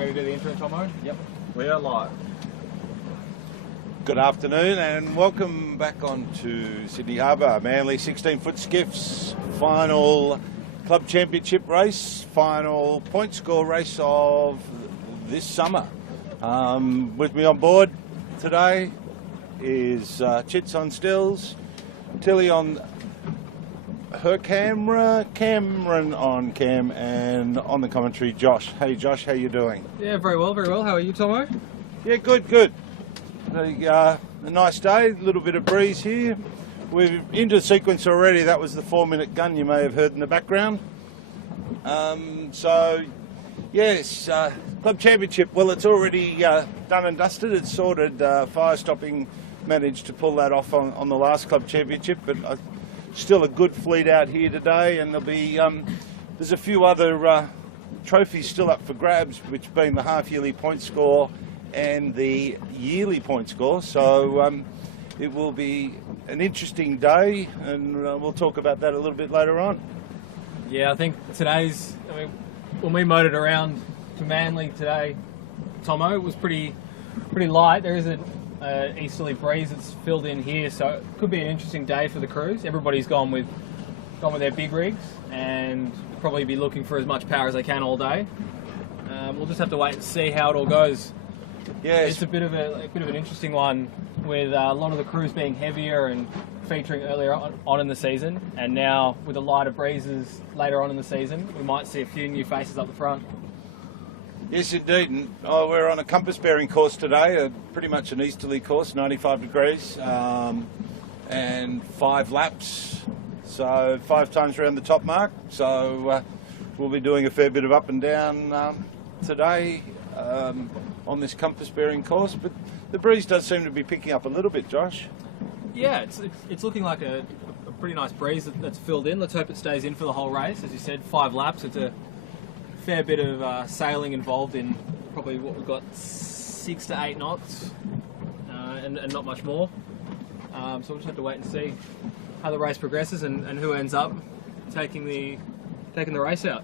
Ready to do the intro, Tomo? Yep, we are live. Good afternoon and welcome back onto Sydney Harbour. Manly 16-foot skiffs, final club championship race, final point score race of this summer. With me on board today is Chits on stills, Tilly on her camera, Cameron on cam, and on the commentary Josh. Hey Josh, how you doing? Yeah, very well, very well. How are you, Tomo? Yeah, good. A nice day, a little bit of breeze here. We're into the sequence already. That was the 4-minute gun you may have heard in the background. So, yes, Club Championship, well, it's already done and dusted. It's sorted. Fire Stopping managed to pull that off on the last Club Championship, but still a good fleet out here today, and there'll be there's a few other trophies still up for grabs, which being the half-yearly point score and the yearly point score. So it will be an interesting day, and we'll talk about that a little bit later on. Yeah, I think when we motored around to Manly today, Tomo, it was pretty light. There is an easterly breeze that's filled in here, so it could be an interesting day for the crews. Everybody's gone with their big rigs and probably be looking for as much power as they can all day. We'll just have to wait and see how it all goes. Yeah, it's a bit of an interesting one, with a lot of the crews being heavier and featuring earlier on in the season, and now with the lighter breezes later on in the season, we might see a few new faces up the front. Yes, indeed. And, we're on a compass bearing course today, pretty much an easterly course, 95 degrees, and 5 laps, so 5 times around the top mark. So we'll be doing a fair bit of up and down today on this compass bearing course, but the breeze does seem to be picking up a little bit, Josh. Yeah, it's looking like a pretty nice breeze that's filled in. Let's hope it stays in for the whole race. As you said, 5 laps. It's a fair bit of sailing involved in probably what we've got, 6 to 8 knots, and not much more. So we'll just have to wait and see how the race progresses and who ends up taking the race out.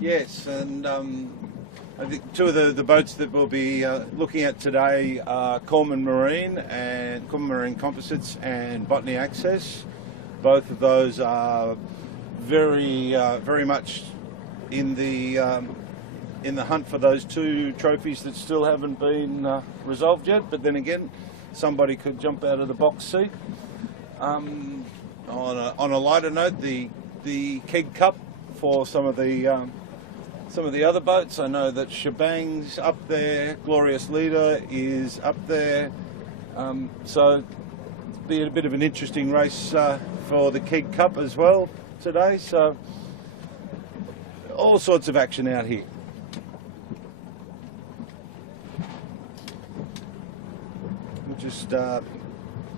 Yes, and I think 2 of the boats that we'll be looking at today are Corman Marine Composites and Botany Access. Both of those are very much in the hunt for those 2 trophies that still haven't been resolved yet. But then again, somebody could jump out of the box seat. On a lighter note, the Keg Cup for some of the other boats. I know that Shebang's up there, Glorious Leader is up there. So it'll be a bit of an interesting race for the Keg Cup as well today. So all sorts of action out here. We're just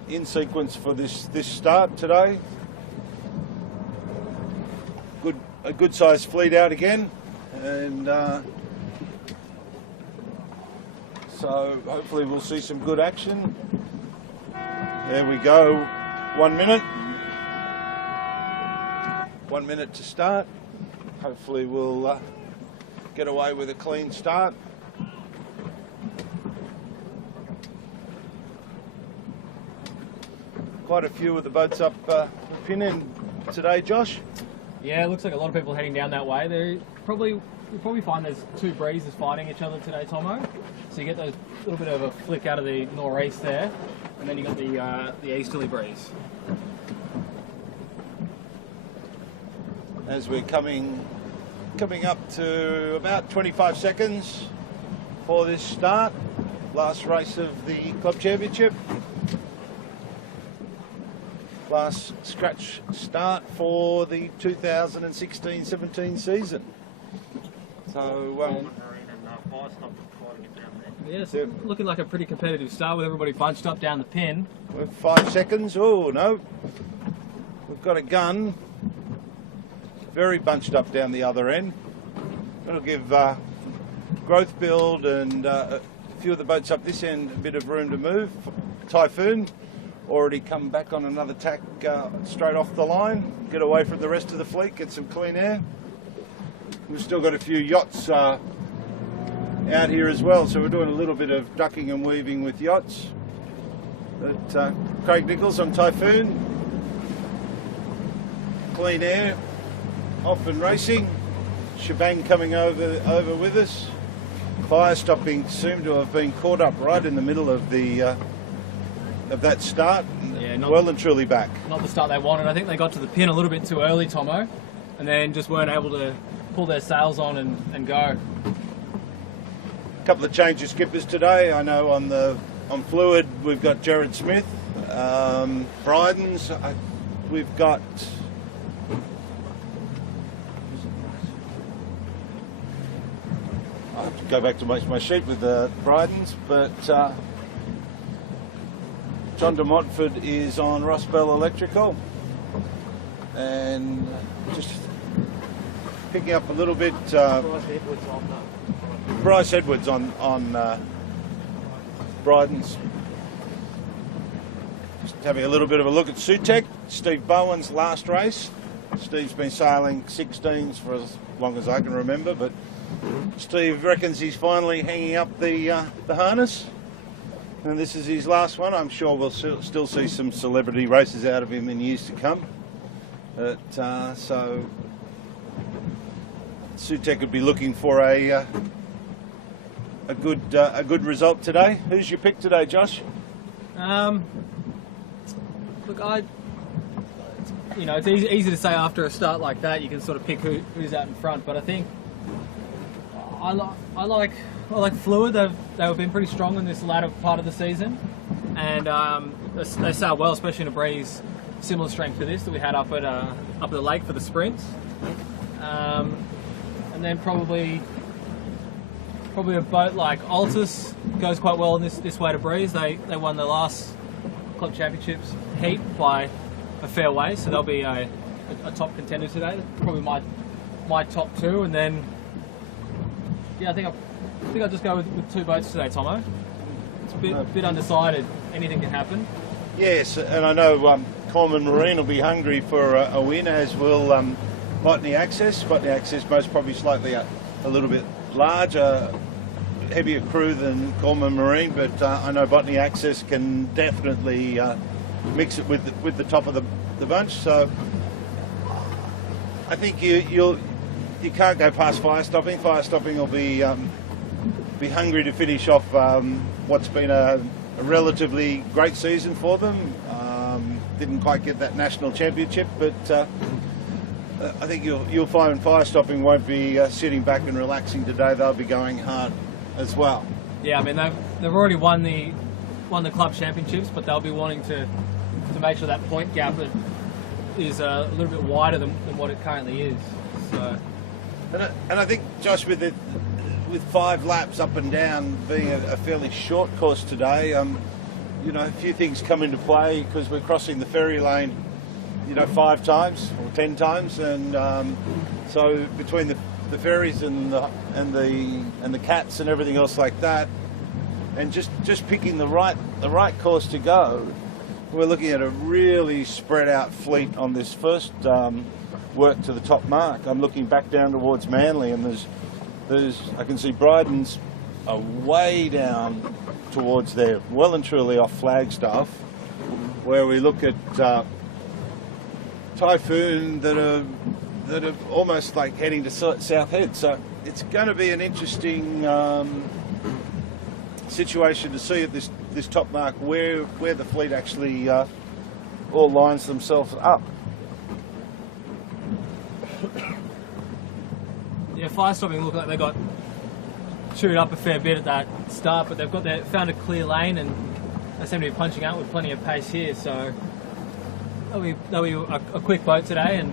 in sequence for this start today. A good sized fleet out again. And so hopefully we'll see some good action. There we go, 1 minute. 1 minute to start. Hopefully we'll get away with a clean start. Quite a few of the boats up the pin end today, Josh. Yeah, it looks like a lot of people heading down that way. You'll probably find there's 2 breezes fighting each other today, Tomo. So you get those little bit of a flick out of the nor'east there, and then you got the easterly breeze. As we're coming up to about 25 seconds for this start, last race of the Club Championship. Last scratch start for the 2016-17 season. So, yeah, it's looking like a pretty competitive start with everybody bunched up down the pin. With 5 seconds. Oh no, we've got a gun. Very bunched up down the other end. That'll give Growth Build and a few of the boats up this end a bit of room to move. Typhoon already come back on another tack straight off the line, get away from the rest of the fleet, get some clean air. We've still got a few yachts out here as well. So we're doing a little bit of ducking and weaving with yachts. But Craig Nichols on Typhoon, Clean Air, off and racing. Shebang coming over with us. Fire stopping seemed to have been caught up right in the middle of the of that start. Yeah, well and truly back. Not the start they wanted. I think they got to the pin a little bit too early, Tomo, and then just weren't able to pull their sails on and go. A couple of change of skippers today. I know on fluid we've got Jared Smith, Bryden's. We've got. I have to go back to my sheet with the Bryden's, but John de Montfort is on Rossbell Electrical, and just picking up a little bit. Bryce Edwards on Bryden's. Just having a little bit of a look at Sutec. Steve Bowen's last race. Steve's been sailing 16s for as long as I can remember, but Steve reckons he's finally hanging up the harness, and this is his last one. I'm sure we'll still see some celebrity races out of him in years to come. But so Sutec could be looking for a good result today. Who's your pick today, Josh? Look, it's easy to say after a start like that. You can sort of pick who's out in front, but I think I like Fluid. They've been pretty strong in this latter part of the season, and they sail well, especially in a breeze similar strength to this that we had up at the lake for the sprints. And then probably a boat like Altus goes quite well in this way to breeze. They won the last club championships heat by a fair way, so they'll be a top contender today. That's probably my top two, and then I think I'll just go with two boats today, Tomo. It's a bit undecided. Anything can happen. Yes, and I know Corman Marine will be hungry for a win, as will Botany Access. Botany Access most probably slightly a little bit larger, heavier crew than Corman Marine, but I know Botany Access can definitely mix it with the top of the bunch. So I think you can't go past Fire Stopping. Fire Stopping will be hungry to finish off what's been a relatively great season for them. Didn't quite get that national championship, but I think you'll find Fire Stopping won't be sitting back and relaxing today. They'll be going hard as well. Yeah, I mean they've already won the club championships, but they'll be wanting to make sure that point gap is a little bit wider than what it currently is. So. And I think, Josh, with 5 laps up and down being a fairly short course today, a few things come into play because we're crossing the ferry lane, 5 times or 10 times, and so between the ferries and the cats and everything else like that, and just picking the right course to go, we're looking at a really spread out fleet on this first work to the top mark. I'm looking back down towards Manly, and there's I can see Bryden's way down towards there, well and truly off Flagstaff, where we look at Typhoon that are almost like heading to South Head. So it's going to be an interesting situation to see at this top mark where the fleet actually all lines themselves up. Yeah, Fire Stopping look like they got chewed up a fair bit at that start, but they've found a clear lane and they seem to be punching out with plenty of pace here. So they'll be a quick boat today, and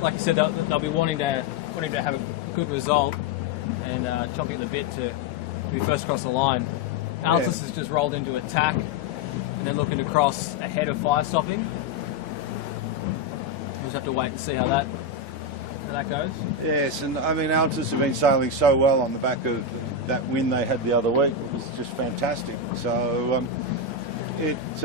like you said, they'll be wanting to have a good result and chomping at the bit to be first across the line. Altus has just rolled into attack and then looking to cross ahead of Fire Stopping. We'll just have to wait and see how that goes. Yes, and I mean Altus have been sailing so well on the back of that win they had the other week. It was just fantastic. So just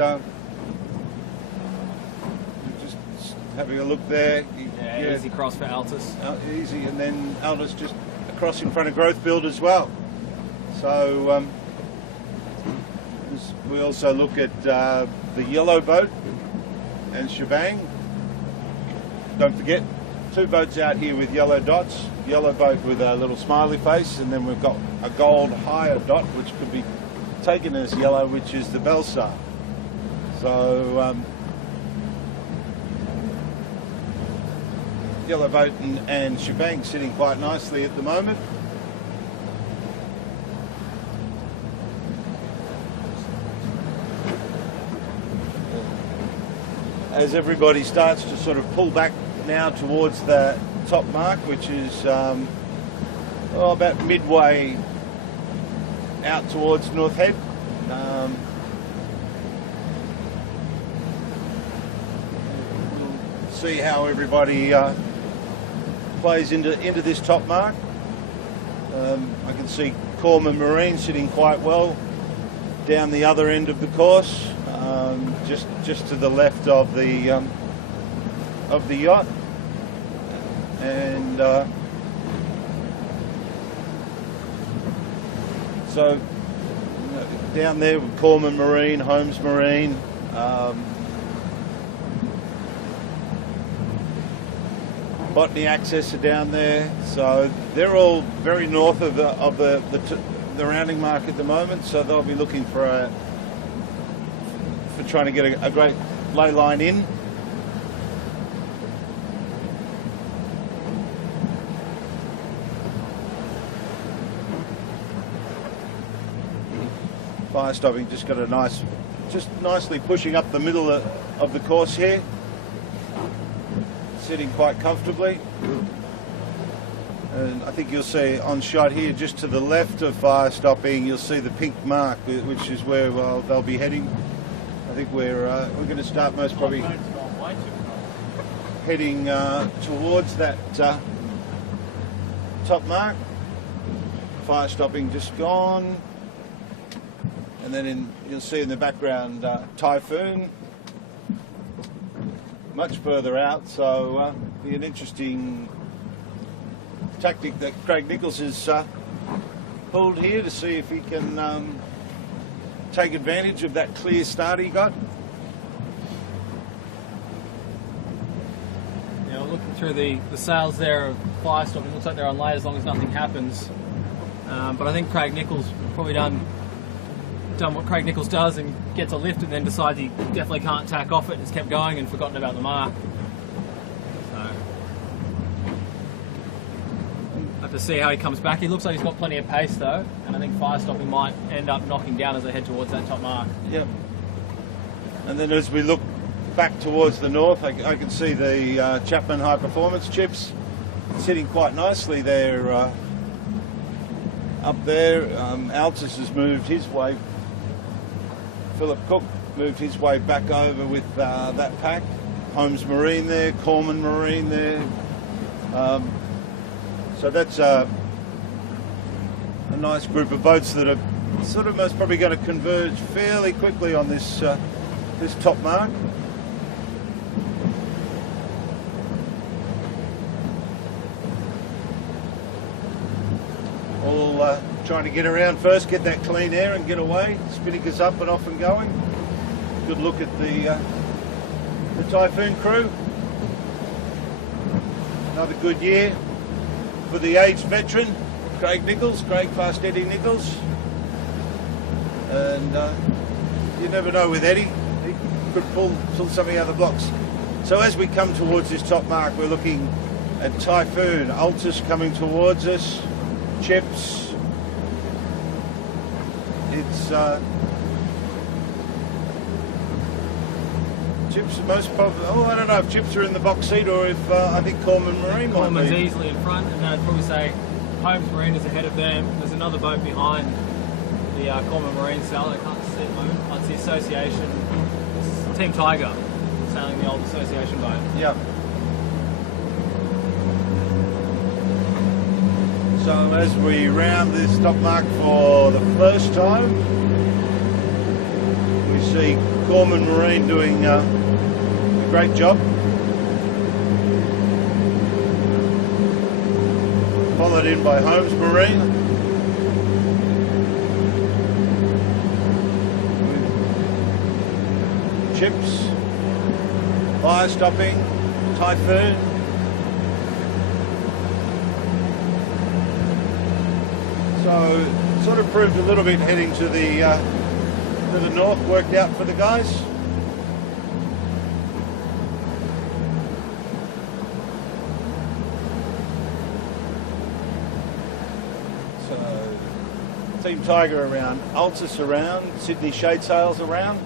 having a look there. Yeah, easy cross for Altus. Easy, and then Altus just across in front of Growth Build as well. So we also look at the yellow boat and shebang. Don't forget, 2 boats out here with yellow dots. Yellow boat with a little smiley face, and then we've got a gold higher dot, which could be taken as yellow, which is the Belstar. So yellow boat and shebang sitting quite nicely at the moment. As everybody starts to sort of pull back now towards the top mark, which is about midway out towards North Head. We'll see how everybody plays into this top mark. I can see Corman Marine sitting quite well down the other end of the course, just to the left of the yacht, and so down there with Corman Marine, Holmes Marine, Botany Access are down there, so they're all very north of the rounding mark at the moment. So they'll be looking for trying to get a great lay line in. Fire stopping just got nicely pushing up the middle of the course here, sitting quite comfortably. And I think you'll see on shot here, just to the left of fire stopping, you'll see the pink mark, which is where they'll be heading. I think we're going to start most probably heading towards that top mark. Fire stopping just gone. And then you'll see in the background Typhoon, much further out, so be an interesting tactic that Craig Nichols has pulled here to see if he can take advantage of that clear start he got. Yeah, looking through the sails there of fire stopping, looks like they're on lay as long as nothing happens. But I think Craig Nichols probably done what Craig Nichols does and gets a lift and then decides he definitely can't tack off it, just kept going and forgotten about the mark. So have to see how he comes back. He looks like he's got plenty of pace though, and I think fire stopping might end up knocking down as they head towards that top mark. Yep. And then as we look back towards the north, I can see the Chapman High Performance chips sitting quite nicely there. Up there, Altus has moved his way. Philip Cook moved his way back over with that pack. Holmes Marine there, Corman Marine there. So that's a nice group of boats that are sort of most probably going to converge fairly quickly on this top mark. All trying to get around first, get that clean air and get away. Spinnakers up and off and going. Good look at the Typhoon crew. Another good year for the aged veteran, Craig Fast Eddie Nichols. And you never know with Eddie, he could pull something out of the blocks. So as we come towards this top mark, we're looking at Typhoon, Altus coming towards us, Chips. It's Chips most probably. Oh, I don't know if Chips are in the box seat or if I think Corman Marine might be. Corman's easily in front, and I'd probably say Holmes Marine is ahead of them. There's another boat behind the Corman Marine sail. I can't see at the moment. It's the Association, it's Team Tiger, sailing the old Association boat. Yeah. So as we round this top mark for the first time, we see Corman Marine doing a great job. Followed in by Holmes Marine. fire stopping, typhoon. So sort of proved a little bit heading to the north worked out for the guys. So Team Tiger around, Altus around, Sydney Shade Sails around.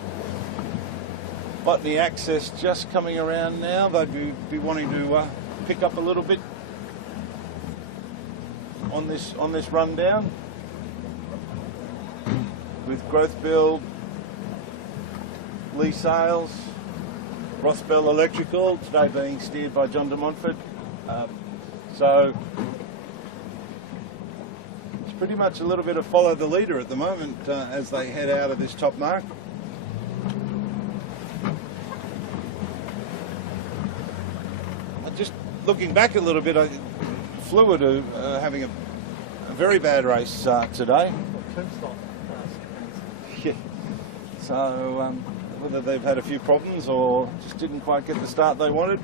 Botany Access just coming around now. They'd be wanting to pick up a little bit on this rundown. With Growth Build, Lee Sails, Ross Bell Electrical, today being steered by John de Montfort. So it's pretty much a little bit of follow the leader at the moment as they head out of this top mark. Just looking back a little bit, Fluid are having a very bad race today. Yeah. So whether they've had a few problems or just didn't quite get the start they wanted.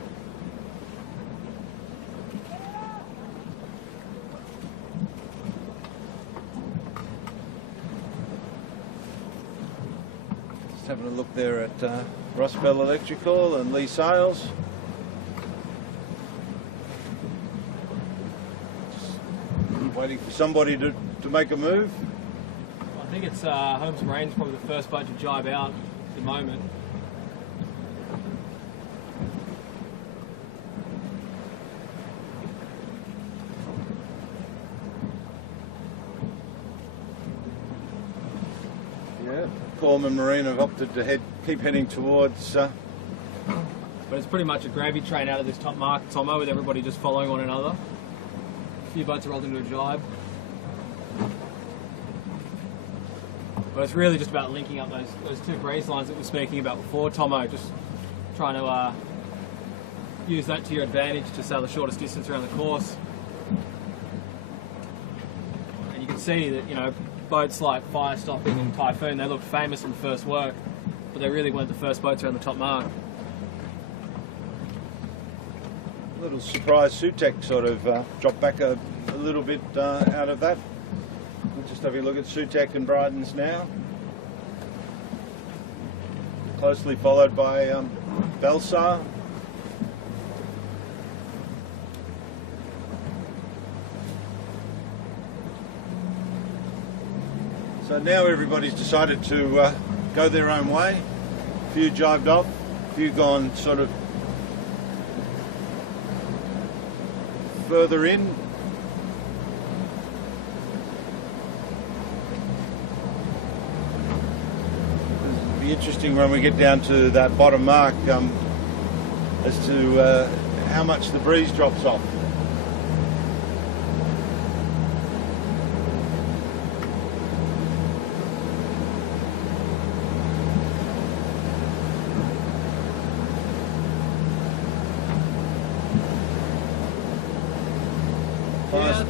Just having a look there at Ross Bell Electrical and Lee Sails. Waiting for somebody to make a move. I think it's Holmes Marine's probably the first boat to jibe out at the moment. Yeah, Corman Marine have opted to keep heading towards. But it's pretty much a gravy train out of this top mark, Tomo, with everybody just following one another. A few boats are rolled into a jibe. But it's really just about linking up those two breeze lines that we were speaking about before, Tomo, just trying to use that to your advantage to sail the shortest distance around the course. And you can see that, you know, boats like Fire Stopping and Typhoon, they looked famous in the first work, but they really weren't the first boats around the top mark. A little surprise Sutek sort of dropped back a little bit out of that. We're just having a look at Sutek and Bryden's now. Closely followed by Belsar. So now everybody's decided to go their own way. A few jibed off, a few gone sort of further in. It'll be interesting when we get down to that bottom mark as to how much the breeze drops off.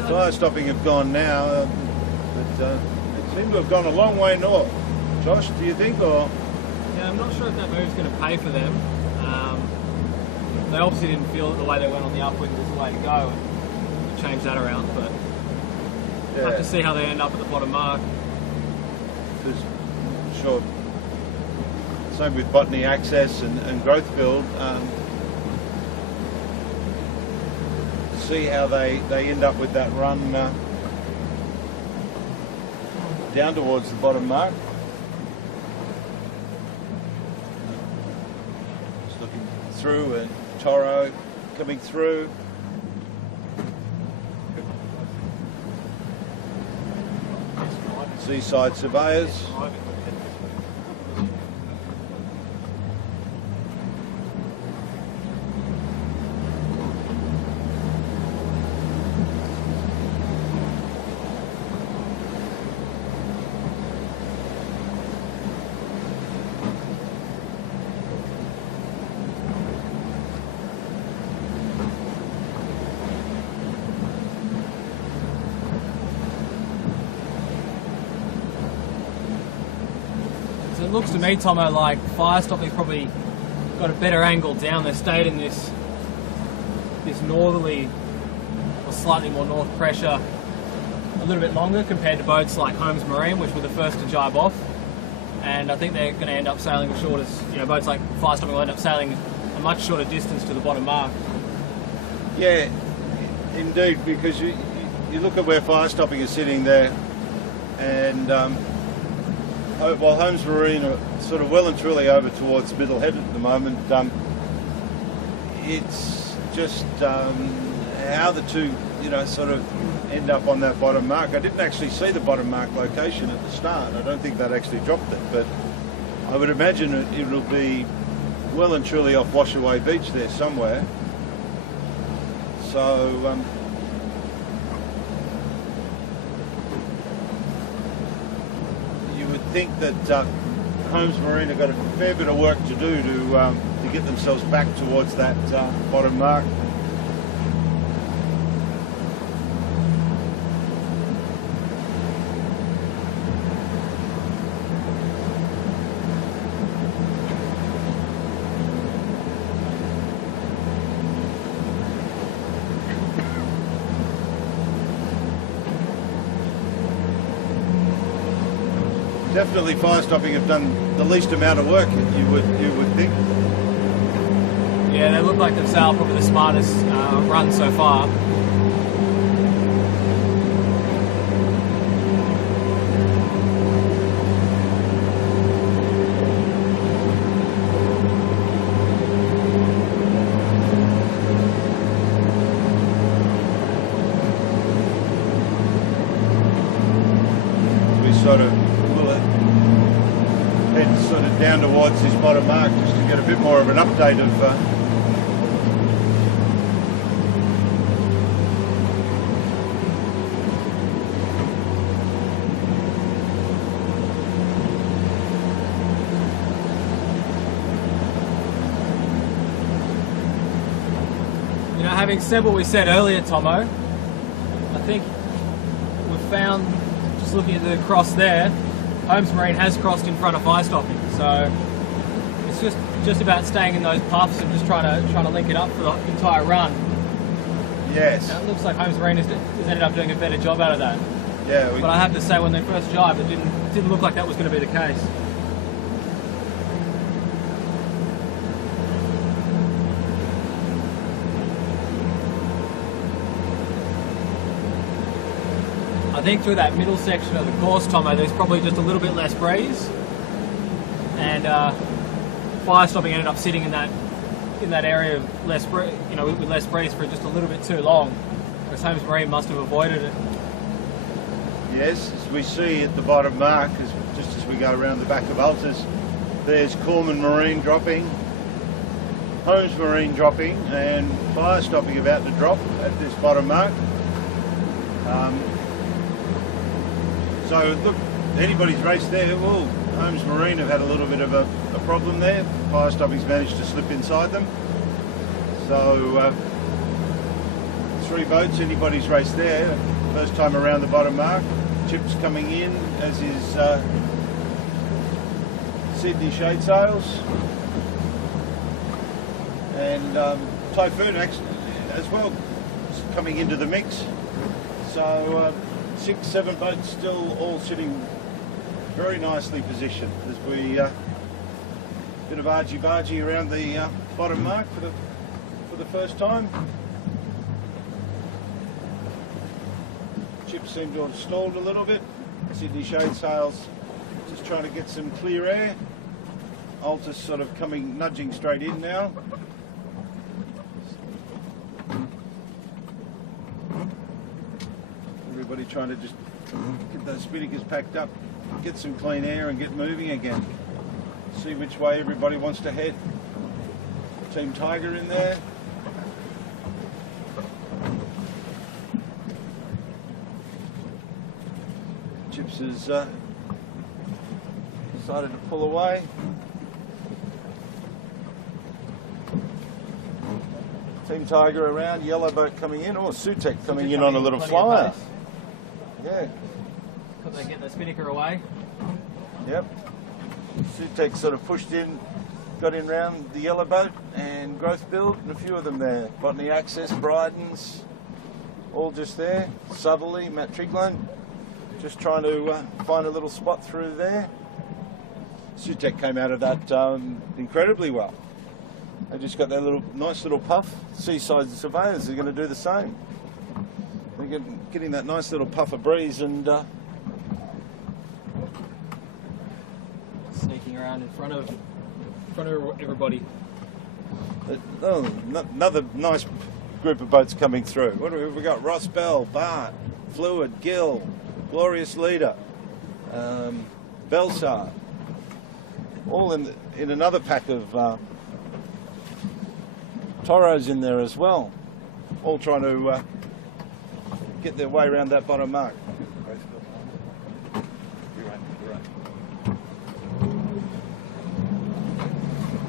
Fire stopping have gone now, but it seemed to have gone a long way north. Josh, do you think, or? Yeah, I'm not sure if that move's going to pay for them. They obviously didn't feel that the way they went on the upwind was the way to go, and change that around, but Yeah. have to see how they end up at the bottom mark. Sure. Same with Botany Access and Growth Build. See how they end up with that run down towards the bottom mark. Just looking through, and Toro coming through. Seaside Surveyors. So it looks to me, Tomo, like Fire Stopping probably got a better angle down. They stayed in this northerly or slightly more north pressure a little bit longer compared to boats like Holmes Marine, which were the first to jibe off. And I think they're going to end up sailing the shortest, boats like Fire Stopping will end up sailing a much shorter distance to the bottom mark. Yeah, indeed, because you look at where Fire Stopping is sitting there, and while Holmes Marine are sort of well and truly over towards Middle Head at the moment, it's just how the two, sort of end up on that bottom mark. I didn't actually see the bottom mark location at the start. I don't think that actually dropped it, but I would imagine it'll be well and truly off Washaway Beach there somewhere. So you would think that Holmes Marine have got a fair bit of work to do to get themselves back towards that bottom mark. Definitely Fire Stopping have done the least amount of work, you would think. Yeah, they look like they've sailed probably the smartest run so far. We sort of head sort of down towards this bottom mark just to get a bit more of an update of having said what we said earlier, Tomo, I think we've found, just looking at the cross there, Holmes Marine has crossed in front of Fire Stopping, so it's just about staying in those puffs and just trying to link it up for the entire run. Yes. Now, it looks like Holmes Marine has ended up doing a better job out of that. Yeah. But I have to say, when they first jibed, it didn't look like that was going to be the case. I think through that middle section of the course, Tomo, there's probably just a little bit less breeze, and Fire Stopping ended up sitting in that area of less breeze, with less breeze for just a little bit too long. Whereas Holmes Marine must have avoided it. Yes, as we see at the bottom mark, just as we go around the back of Alters, there's Corman Marine dropping, Holmes Marine dropping, and Fire Stopping about to drop at this bottom mark. So look, anybody's race there. Well, Holmes Marine have had a little bit of a problem there. Fire Stopping's managed to slip inside them. So 3 boats, anybody's race there. First time around the bottom mark. Chips coming in, as is Sydney Shade Sails. And Typhoon as well coming into the mix. So 6, 7 boats still all sitting very nicely positioned as we bit of argy-bargy around the bottom mark for the first time. Chips seem to have stalled a little bit. Sydney Shade Sails just trying to get some clear air. Altus sort of nudging straight in now. Everybody trying to just get those spinnakers packed up, get some clean air and get moving again. See which way everybody wants to head. Team Tiger in there. Chips has decided to pull away. Team Tiger around, yellow boat coming in, or Sutek coming in on a little flyer. Yeah. Could they get the spinnaker away? Yep. Sutek sort of pushed in got in round the yellow boat and growth build, and a few of them there. Botany Access, Brydens, all just there. Southerly, Matt Triglone, just trying to find a little spot through there. Sutek came out of that incredibly well. They just got their nice little puff. Seaside Surveyors are going to do the same. They're getting that nice little puff of breeze and sneaking around in front of everybody. Another nice group of boats coming through. What have we got? Ross Bell, Bart, Fluid, Gill, Glorious Leader, Belsar, all in another pack of Toros in there as well, all trying to get their way around that bottom mark.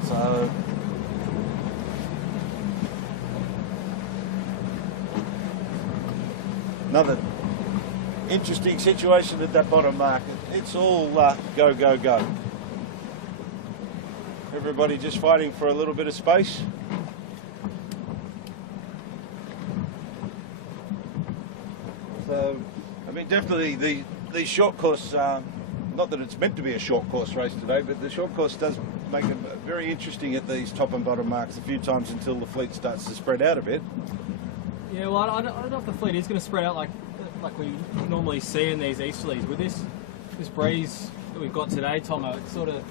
So another interesting situation at that bottom mark. It's all go, go, go. Everybody just fighting for a little bit of space. So, I mean, definitely the short course, not that it's meant to be a short course race today, but the short course does make it very interesting at these top and bottom marks a few times until the fleet starts to spread out a bit. Yeah, well, I don't know if the fleet is going to spread out like we normally see in these easterlies. With this breeze that we've got today, Tomo, it's sort of,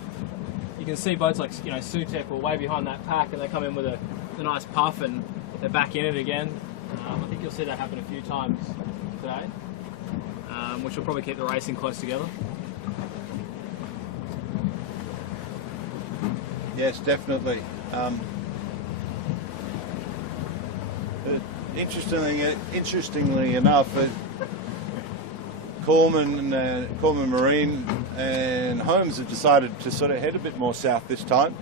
you can see boats like, you know, Sutek were way behind that pack and they come in with a nice puff and they're back in it again. I think you'll see that happen a few times today, which will probably keep the racing close together. Yes, definitely. Interestingly enough, Corman Marine and Holmes have decided to sort of head a bit more south this time,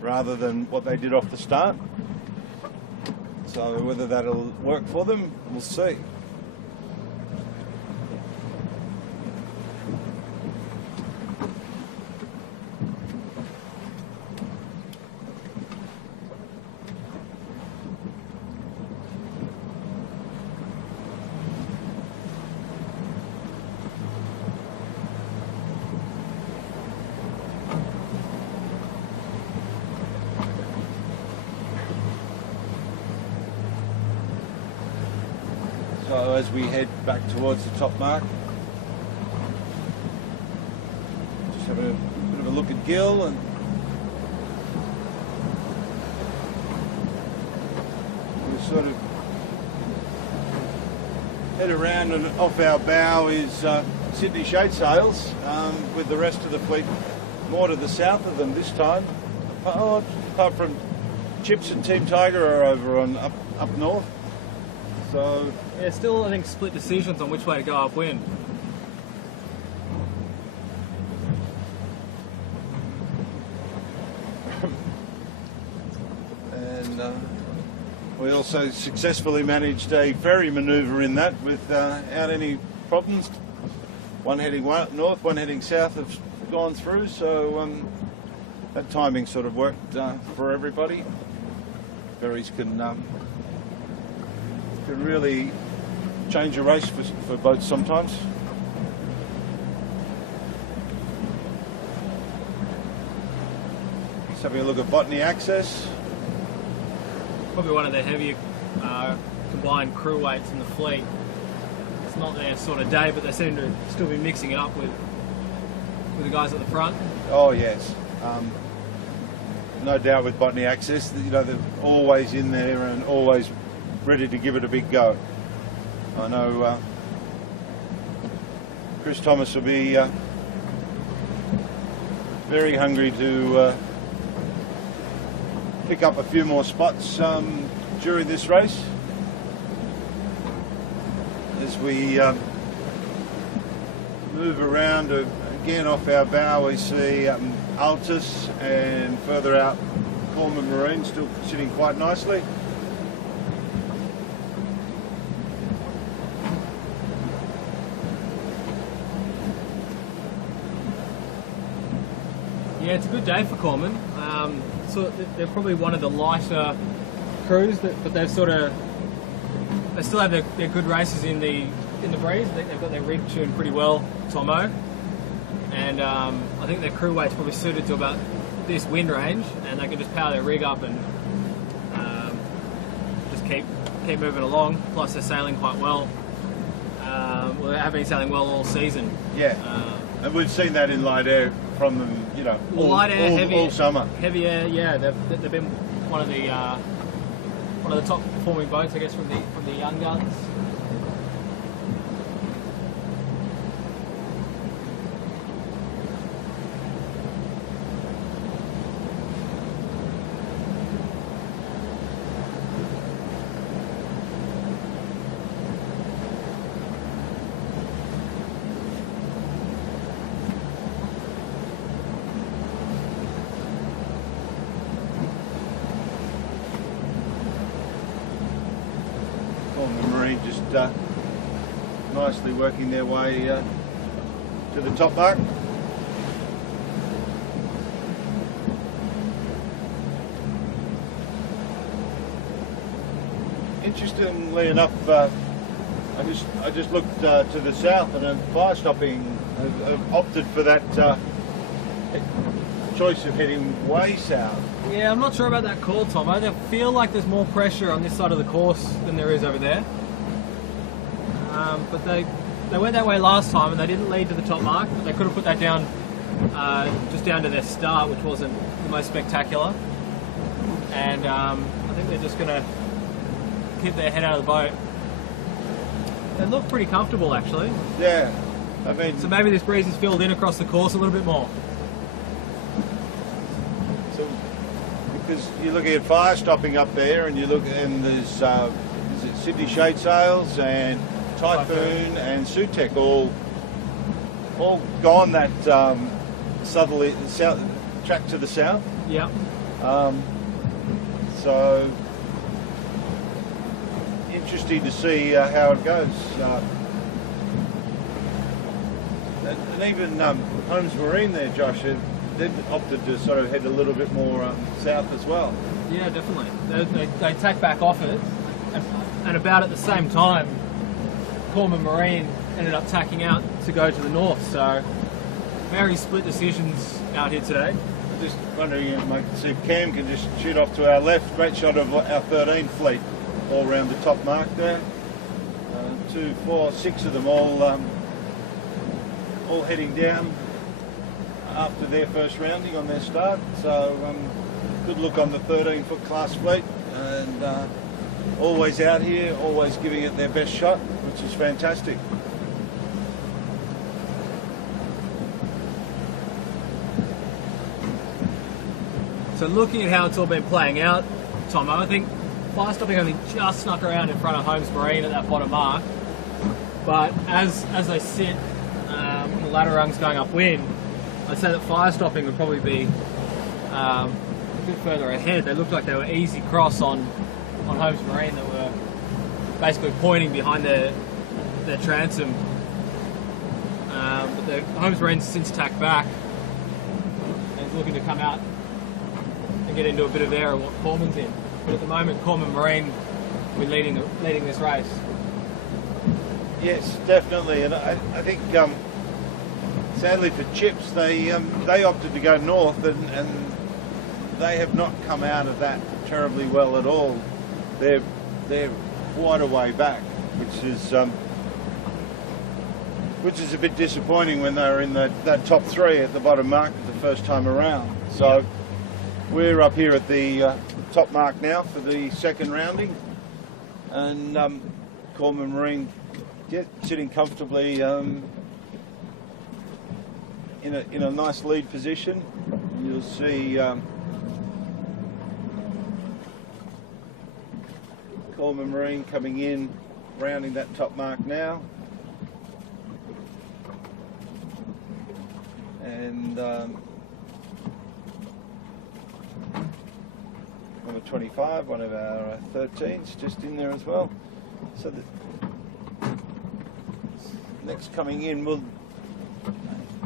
rather than what they did off the start. So whether that'll work for them, we'll see. So as we head back towards the top mark, just having a bit of a look at Gill, and we sort of head around, and off our bow is Sydney Shade Sails, with the rest of the fleet more to the south of them this time. Apart from Chips and Team Tiger are over on up north. So yeah, still I think split decisions on which way to go upwind. And we also successfully managed a ferry manoeuvre in that without any problems. One heading north, one heading south have gone through, so that timing sort of worked for everybody. Ferries can really change a race for boats sometimes. Just having a look at Botany Access. Probably one of the heavier combined crew weights in the fleet. It's not their sort of day, but they seem to still be mixing it up with the guys at the front. Oh yes, no doubt with Botany Access. You know, they're always in there and always ready to give it a big go. I know Chris Thomas will be very hungry to pick up a few more spots during this race. As we move around again off our bow, we see Altus, and further out Corman Marine still sitting quite nicely. Yeah, it's a good day for Corman. So they're probably one of the lighter crews, but they've they still have their good races in the breeze. I think they've got their rig tuned pretty well, Tomo, and I think their crew weight's probably suited to about this wind range, and they can just power their rig up and just keep moving along. Plus, they're sailing quite well. Well, they have been sailing well all season. Yeah, and we've seen that in light air from them, you know, all summer. Heavy air, yeah. They've been one of the top performing boats, I guess, from the young guns. The Marine just nicely working their way to the top mark. Interestingly enough, I just looked to the south, and fire stopping have opted for that choice of heading way south. Yeah, I'm not sure about that call, Tomo. I feel like there's more pressure on this side of the course than there is over there. But they went that way last time and they didn't lead to the top mark. They could have put that down just down to their start, which wasn't the most spectacular. And I think they're just going to keep their head out of the boat. They look pretty comfortable, actually. Yeah, I mean... So maybe this breeze is filled in across the course a little bit more. Because you're looking at fire stopping up there, and there's is it Sydney Shade Sails and Typhoon and Sutek all gone that southerly south track to the south. Yeah. So interesting to see how it goes. And even Holmes Marine there, Josh, they've opted to sort of head a little bit more south as well. Yeah, definitely. They tack back off it, and about at the same time, Corman Marine ended up tacking out to go to the north. So very split decisions out here today. I'm just wondering if see if Cam can just shoot off to our left. Great shot of our 13 fleet all around the top mark there. 2, 4, 6 of them all heading down after their first rounding on their start. So good look on the 13-foot class fleet, and always out here, always giving it their best shot, which is fantastic. So looking at how it's all been playing out, Tomo, I think fire stopping only just snuck around in front of Holmes Marine at that bottom mark. But as they sit, the ladder rungs going upwind, I'd say that fire stopping would probably be a bit further ahead. They looked like they were easy cross on Holmes Marine. They were basically pointing behind their transom. But the Holmes Marine's since tacked back and is looking to come out and get into a bit of air of what Corman's in. But at the moment, Corman Marine will be leading this race. Yes, definitely, and I think sadly for Chips, they opted to go north, and they have not come out of that terribly well at all. They're quite a way back, which is a bit disappointing when they were in that top 3 at the bottom mark the first time around. So we're up here at the top mark now for the second rounding, and Corman Marine sitting comfortably in a nice lead position. You'll see Corman Marine coming in, rounding that top mark now, and number 25, one of our 13s, just in there as well. So the next coming in will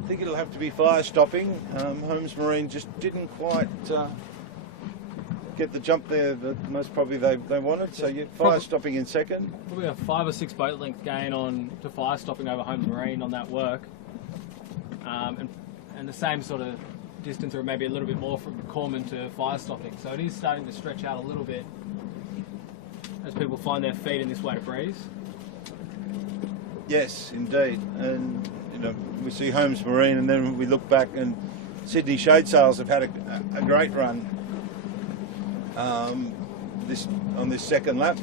think it'll have to be fire stopping. Holmes Marine just didn't quite get the jump there that most probably they wanted. So fire stopping in second. Probably a 5 or 6 boat length gain on to fire stopping over Holmes Marine on that work, and the same sort of distance, or maybe a little bit more, from Corman to fire stopping. So it is starting to stretch out a little bit as people find their feet in this weight of breeze. Yes, indeed. And you know, we see Holmes Marine, and then we look back, and Sydney Shade Sails have had a great run on this second lap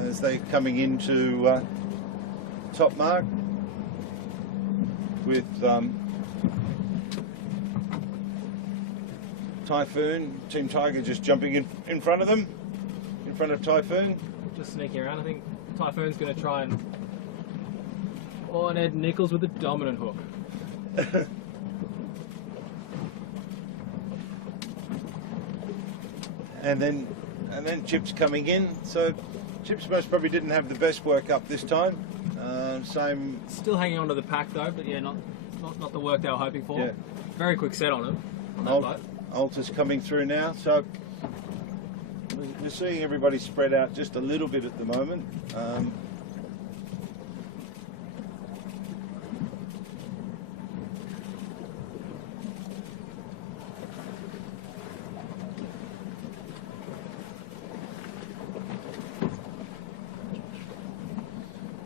as they're coming into top mark with Typhoon, Team Tiger just jumping in front of them, in front of Typhoon. Just sneaking around. I think Typhoon's going to try and on Ed Nichols with a dominant hook. and then Chips coming in. So Chips most probably didn't have the best work up this time. Same. Still hanging on to the pack though, but yeah, not the work they were hoping for. Yeah. Very quick set on him. On that boat. Alta's coming through now, so we're seeing everybody spread out just a little bit at the moment.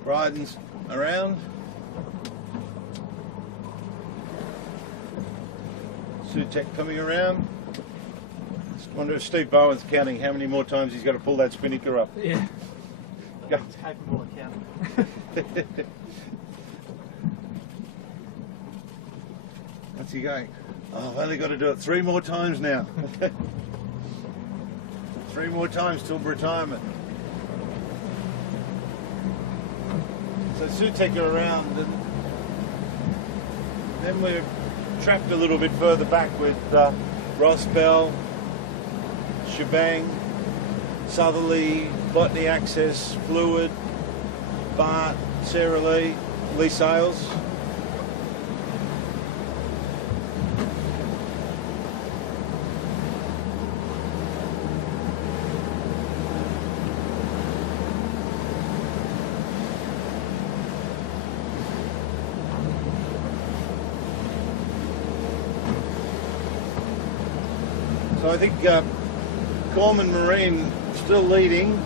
Bryden's around. Sutek coming around. Just wonder if Steve Bowen's counting how many more times he's got to pull that spinnaker up. Yeah. Go. Capable of counting. What's he going? Oh, I've only got to do it 3 more times now. 3 more times till retirement. So Sutek are around, and then we're trapped a little bit further back with Ross Bell, Shebang, Southerly, Botany Access, Fluid, Bart, Sarah Lee, Lee Sales. So I think Corman Marine still leading.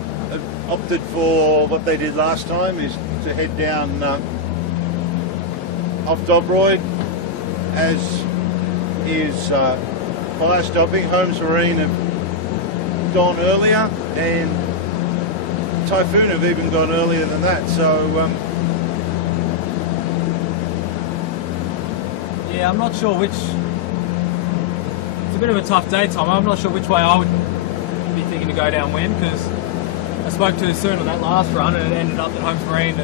Opted for what they did last time, is to head down off Dobroyd, as is fire stopping. Holmes Marine have gone earlier, and Typhoon have even gone earlier than that. So yeah, I'm not sure which. It's a bit of a tough day, Tom. I'm not sure which way I would be thinking to go downwind, because I spoke too soon on that last run, and it ended up that Holmes Marine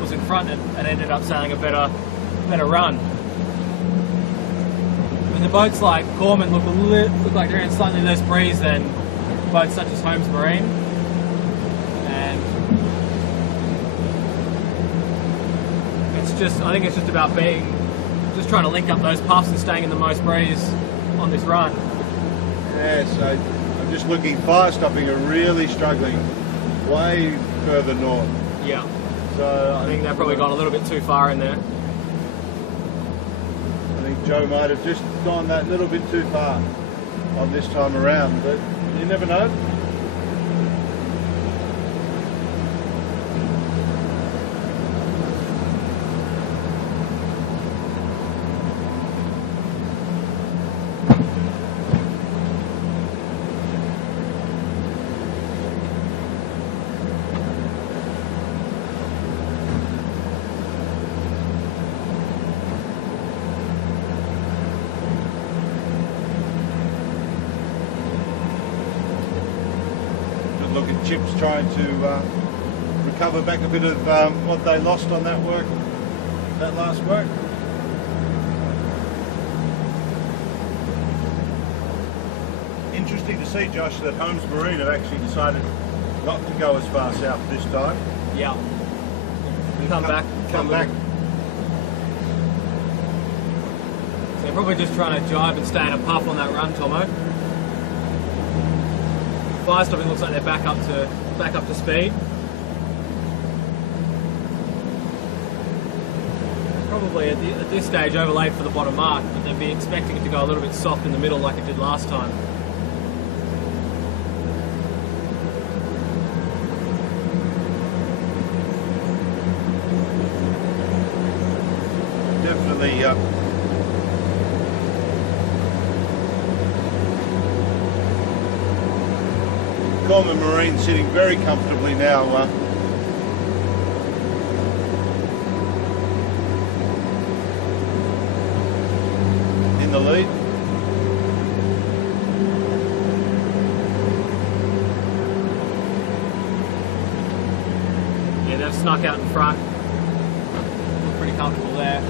was in front and ended up sailing a better run. I mean, the boats like Corman look like they're in slightly less breeze than boats such as Holmes Marine, and I think it's just about trying to link up those puffs and staying in the most breeze on this run. Yeah, so I'm just looking. Fire stopping are really struggling way further north. Yeah. So I think they've probably gone a little bit too far in there. I think Joe might have just gone that little bit too far on this time around, but you never know. Look at Chips trying to recover back a bit of what they lost on that last work. Interesting to see, Josh, that Holmes Marine have actually decided not to go as far south this time. Yeah. Come back. probably just trying to jibe and stay in a puff on that run, Tomo. Fire stopping looks like they're back up to speed. Probably at this stage overlaid for the bottom mark, but they'd be expecting it to go a little bit soft in the middle like it did last time. Definitely Coleman Marine sitting very comfortably now in the lead. Yeah, they've snuck out in front. Look pretty comfortable there.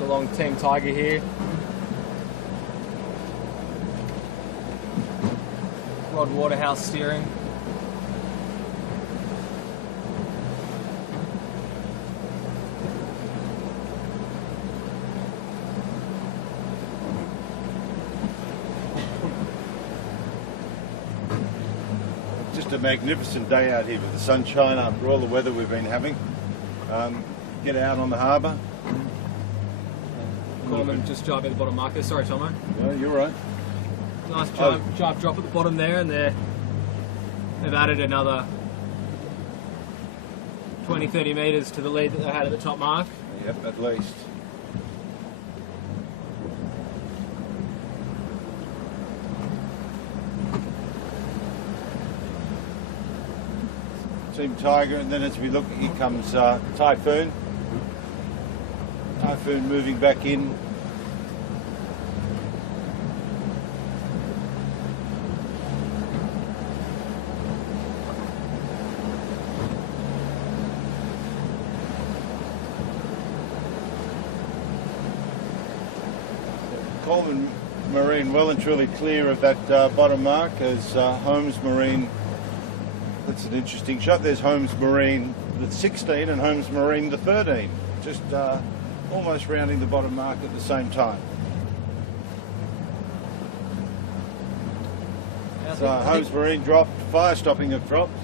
Along Team Tiger here. Rod Waterhouse steering. Just a magnificent day out here with the sunshine after all the weather we've been having. Get out on the harbour. Coleman just jibing at the bottom marker. Sorry, Tomo. No, you're right. Nice jibe drop at the bottom there, and they've added another 20-30 metres to the lead that they had at the top mark. Yep, at least. Team Tiger, and then as we look, here comes Typhoon. Typhoon moving back in. Coleman Marine well and truly clear of that bottom mark as Holmes Marine, that's an interesting shot. There's Holmes Marine the 16 and Holmes Marine the 13. Just almost rounding the bottom mark at the same time. Yeah, So Holmes Marine dropped, Fire Stopping have dropped.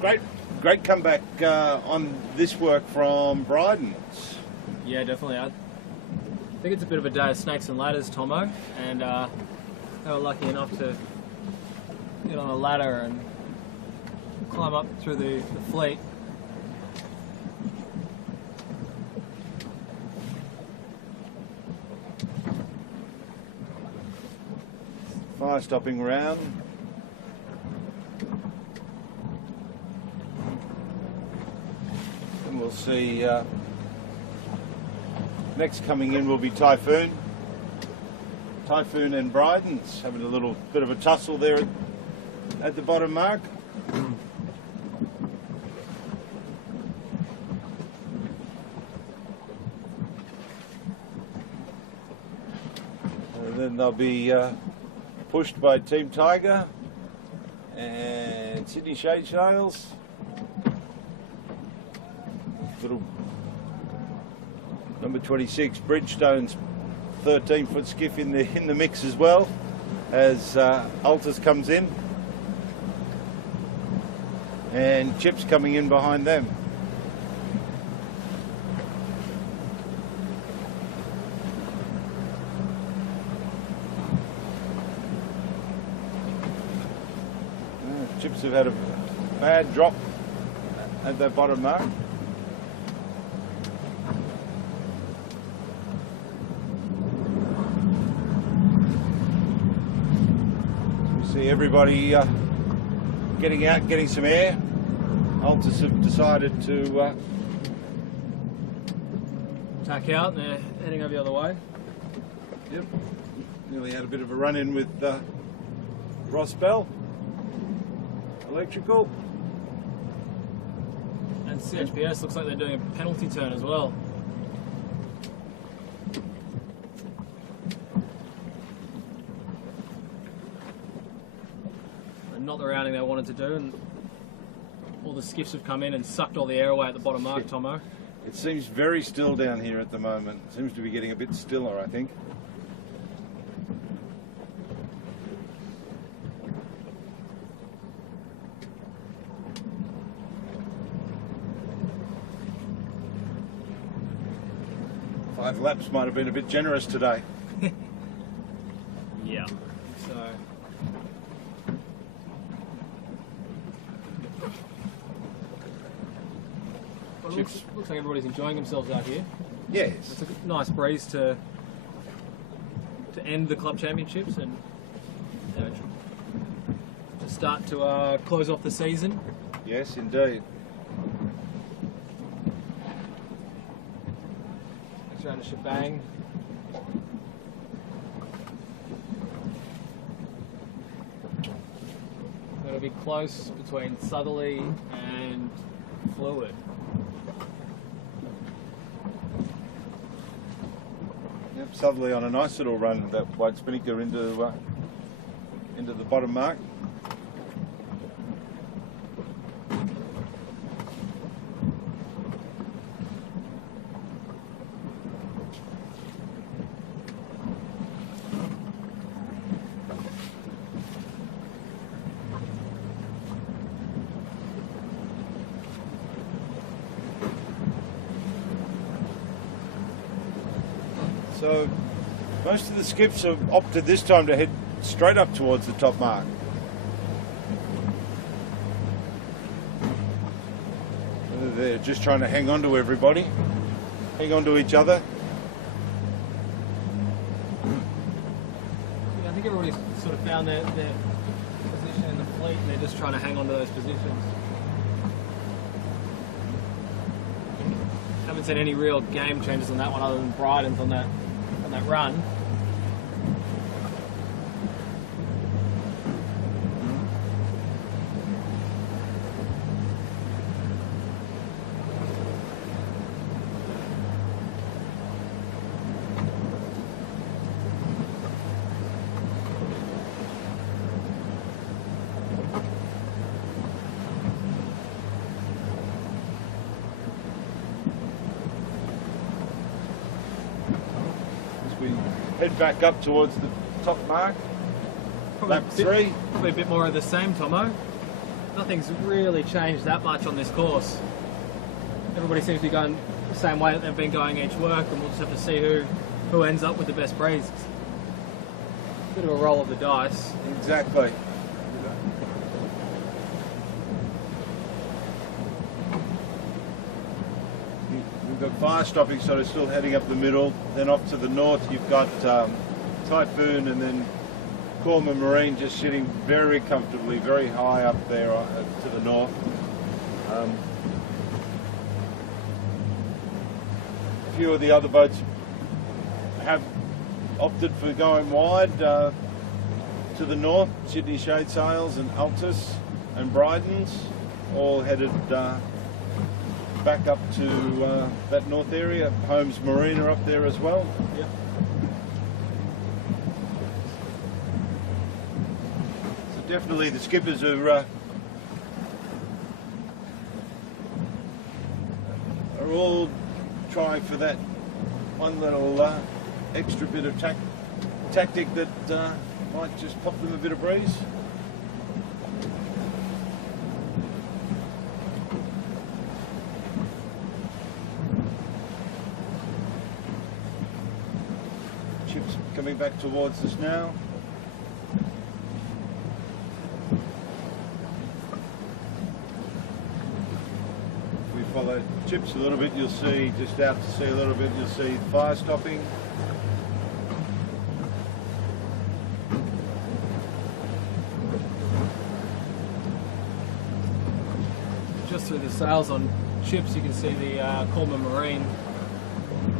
Great comeback on this work from Bryden's. Yeah, definitely. I think it's a bit of a day of snakes and ladders, Tomo, and they were lucky enough to get on a ladder and climb up through the fleet. Fire Stopping round. And we'll see, next coming in will be Typhoon. Typhoon and Bryden's having a little bit of a tussle there at the bottom mark. And then they'll be pushed by Team Tiger and Sydney Shade Sails. Little number 26 Bridgestone's 13-foot skiff in the mix as well as Altus comes in, and Chips coming in behind them. Chips have had a bad drop at the bottom mark. We see everybody getting out, getting some air. Altus have decided to Tack out, and they're heading over the other way. Yep, nearly had a bit of a run-in with Ross Bell. Electrical. And CHPS looks like they're doing a penalty turn as well. And not the rounding they wanted to do, and all the skiffs have come in and sucked all the air away at the bottom mark, Tomo. It seems very still down here at the moment. It seems to be getting a bit stiller, I think. Five laps might have been a bit generous today. Yeah. So. Well, it looks like everybody's enjoying themselves out here. Yes. It's a nice breeze to end the club championships and to start to close off the season. Yes, indeed. Next round of shebang. It'll be close between Southerly and Fluid. Yep, Southerly on a nice little run, that White Spinnaker into the bottom mark. So most of the skips have opted this time to head straight up towards the top mark. They're just trying to hang on to everybody, hang on to each other. Yeah, I think everybody's sort of found their position in the fleet and they're just trying to hang on to those positions. Haven't seen any real game changes on that one other than Bryden's on that run. Head back up towards the top mark. Lap 3. Probably a bit more of the same, Tomo. Nothing's really changed that much on this course. Everybody seems to be going the same way that they've been going each work, and we'll just have to see who ends up with the best breeze. Bit of a roll of the dice. Exactly. We've got fire stopping, so they're still heading up the middle. Then off to the north, you've got Typhoon, and then Corman Marine just sitting very comfortably, very high up there to the north. A few of the other boats have opted for going wide to the north. Sydney Shade Sails and Altus and Bryden's all headed back up to that north area. Holmes Marina up there as well. Yep. So definitely the skippers are all trying for that one little extra bit of tactic that might just pop them a bit of breeze. Chips coming back towards us now. If we follow Chips a little bit, you'll see, just out to sea a little bit, you'll see fire stopping. Just through the sails on Chips, you can see the Corman Marine.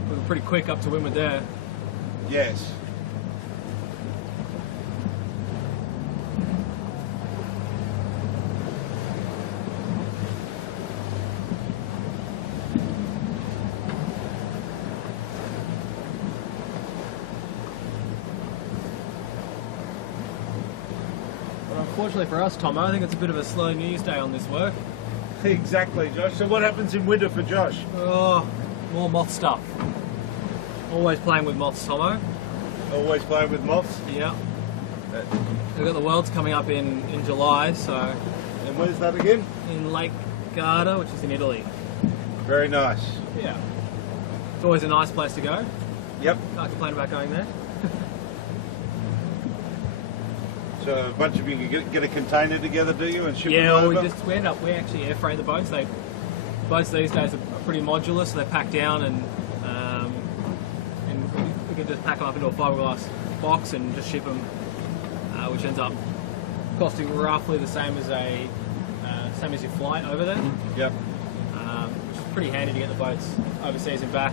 We were pretty quick up to windward there. Yes. Unfortunately for us, Tomo, I think it's a bit of a slow news day on this work. Exactly, Josh. So what happens in winter for Josh? Oh, more moth stuff. Always playing with moths, Tomo. Always playing with moths? Yeah. We've got the Worlds coming up in July, so... And where's that again? In Lake Garda, which is in Italy. Very nice. Yeah. It's always a nice place to go. Yep. Can't complain about going there. So a bunch of you get a container together, do you, and ship them Yeah, over? we actually air freight the boats. Boats these days are pretty modular, so they pack down and we can just pack them up into a fiberglass box and just ship them, which ends up costing roughly the same as your flight over there. Yep. Which is pretty handy to get the boats overseas and back.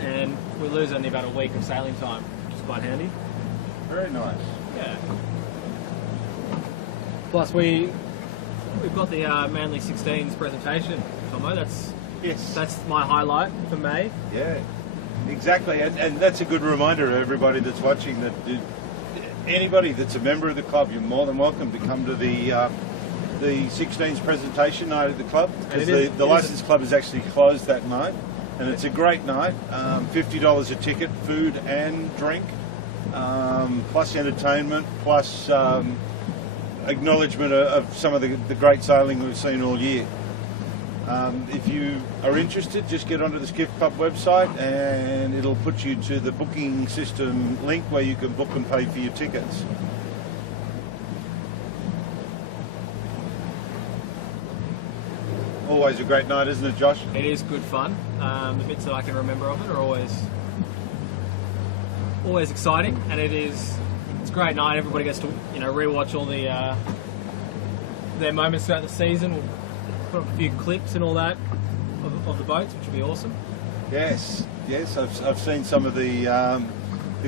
And we lose only about a week of sailing time, which is quite handy. Very nice. Yeah. Plus we've got the Manly 16s presentation, Tomo. That's my highlight for May. Yeah, exactly. And that's a good reminder to everybody that's watching that anybody that's a member of the club, you're more than welcome to come to the 16s presentation night at the club, because the Licensed Club is actually closed that night, and it's a great night. $50 a ticket, food and drink, plus entertainment, plus acknowledgement of some of the great sailing we've seen all year. If you are interested, just get onto the Skiff Club website and it'll put you to the booking system link where you can book and pay for your tickets. Always a great night, isn't it, Josh? It is good fun. The bits that I can remember of it are always exciting, and it's a great night. Everybody gets to rewatch all their moments throughout the season. We'll put up a few clips and all that of the boats, which will be awesome. Yes. I've seen some of the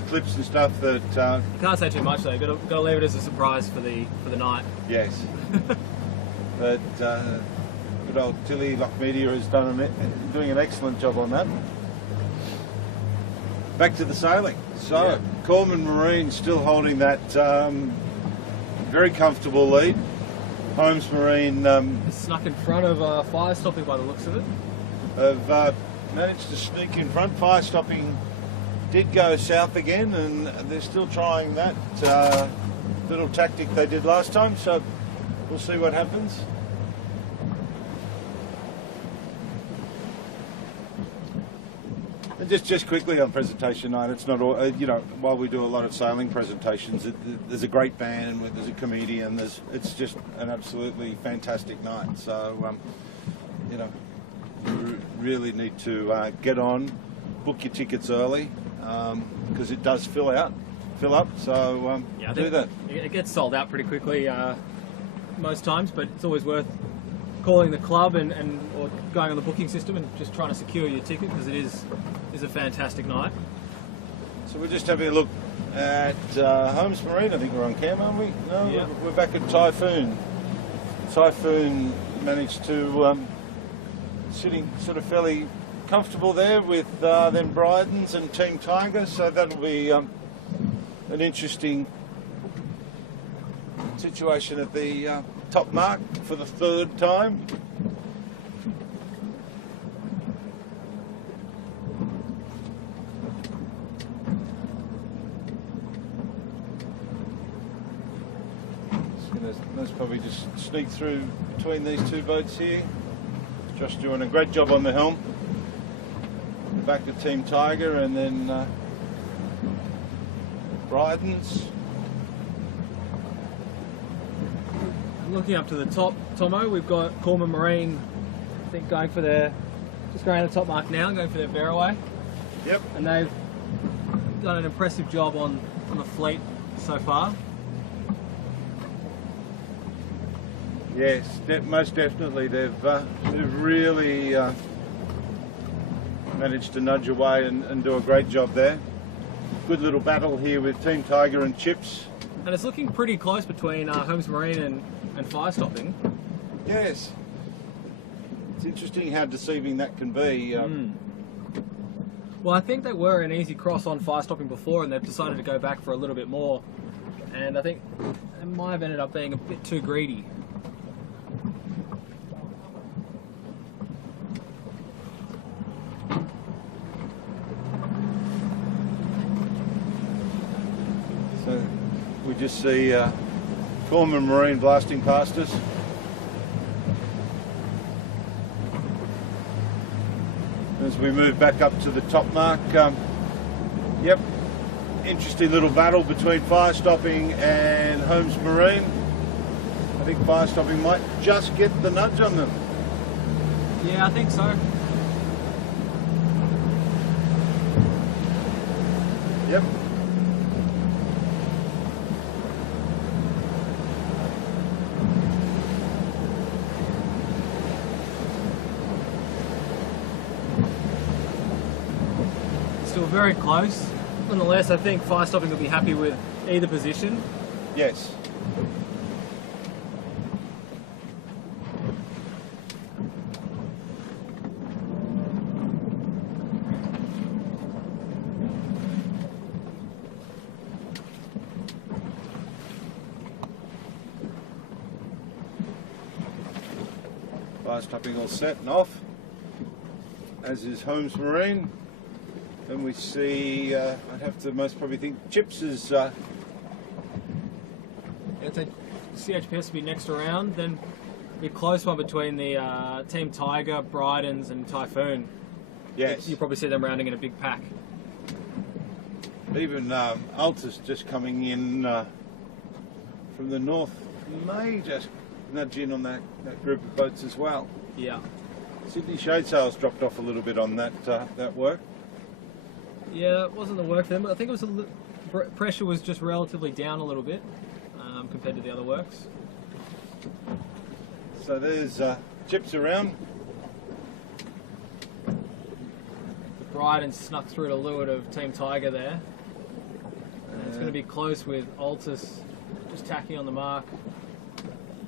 clips and stuff that. You can't say too much though. Got to leave it as a surprise for the night. Yes. But good old Tilly Lockmedia is doing an excellent job on that. Back to the sailing. So, yeah. Corman Marine still holding that very comfortable lead. Holmes Marine snuck in front of Fire Stopping by the looks of it. Have managed to sneak in front. Fire Stopping did go south again, and they're still trying that little tactic they did last time. So we'll see what happens. And just quickly on presentation night, it's not all, while we do a lot of sailing presentations, there's a great band, there's a comedian, it's just an absolutely fantastic night. So, you really need to get on, book your tickets early, because it does fill up. So do that. It gets sold out pretty quickly most times, but it's always worth calling the club or going on the booking system and just trying to secure your ticket, because it is a fantastic night. So we're just having a look at Holmes Marine. I think we're on cam, aren't we? No, yeah. We're back at Typhoon. Typhoon managed to sitting sort of fairly comfortable there with then Bryden's and Team Tiger, so that'll be an interesting situation at the top mark for the third time. Let's probably just sneak through between these two boats here. Josh doing a great job on the helm. Back to Team Tiger, and then Bryden's. Looking up to the top, Tomo, we've got Corman Marine, I think, going for just going to the top mark now, going for their Veraway. Yep. And they've done an impressive job on the fleet so far. Yes, most definitely. They've really managed to nudge away and do a great job there. Good little battle here with Team Tiger and Chips. And it's looking pretty close between Holmes Marine and Fire Stopping. Yes. It's interesting how deceiving that can be. Well, I think they were an easy cross on Fire Stopping before, and they've decided to go back for a little bit more. And I think might have ended up being a bit too greedy. So we just see Corman Marine blasting past us. As we move back up to the top mark, yep, interesting little battle between Fire Stopping and Holmes Marine. I think Fire Stopping might just get the nudge on them. Yeah, I think so. Yep. Still very close. Nonetheless, I think Fire Stopping will be happy with either position. Yes. Fire Stopping all set and off, as is Holmes Marine. And we see, I'd have to most probably think Chips is... I'd say CHPS will be next around, then be a close one between the Team Tiger, Brydens and Typhoon. Yes. You probably see them rounding in a big pack. Even Altus just coming in from the north may just nudge in on that group of boats as well. Yeah. Sydney Shade Sails dropped off a little bit on that work. Yeah, it wasn't the work for them, but I think it was pressure was just relatively down a little bit compared to the other works. So there's Chips around. The Brydens snuck through to leeward of Team Tiger there. And it's going to be close with Altus just tacking on the mark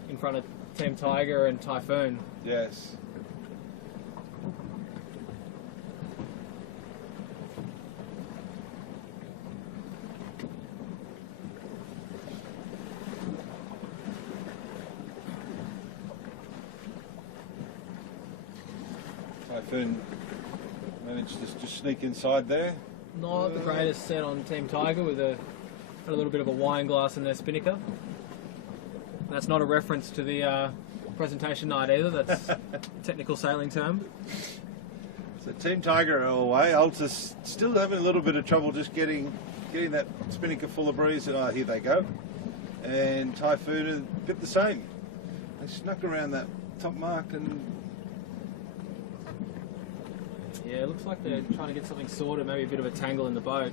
in front of Team Tiger and Typhoon. Yes. Typhoon managed to just sneak inside there. Not the greatest set on Team Tiger with a little bit of a wine glass in their spinnaker. That's not a reference to the presentation night either, that's a technical sailing term. So Team Tiger are away. Altus still having a little bit of trouble just getting that spinnaker full of breeze, and here they go. And Typhoon a bit the same. They snuck around that top mark and... Yeah, it looks like they're trying to get something sorted, maybe a bit of a tangle in the boat.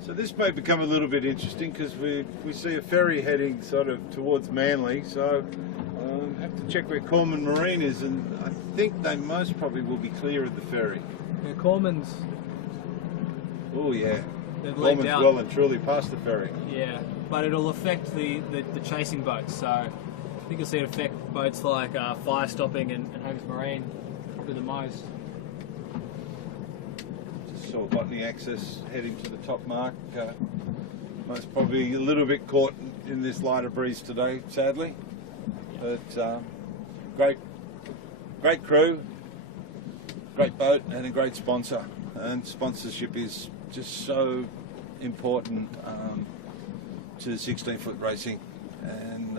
So this may become a little bit interesting because we see a ferry heading sort of towards Manly, so have to check where Corman Marine is, and I think they most probably will be clear of the ferry. Yeah, Corman's... Oh yeah, They've Corman's legged out. well and truly past the ferry. Yeah, but it'll affect the chasing boats, so I think you'll see it affect boats like Fire Stopping and Holmes Marine probably the most. Saw Botany Access heading to the top mark. Most probably a little bit caught in this lighter breeze today, sadly. But great crew, great boat, and a great sponsor. And sponsorship is just so important to 16-foot racing, and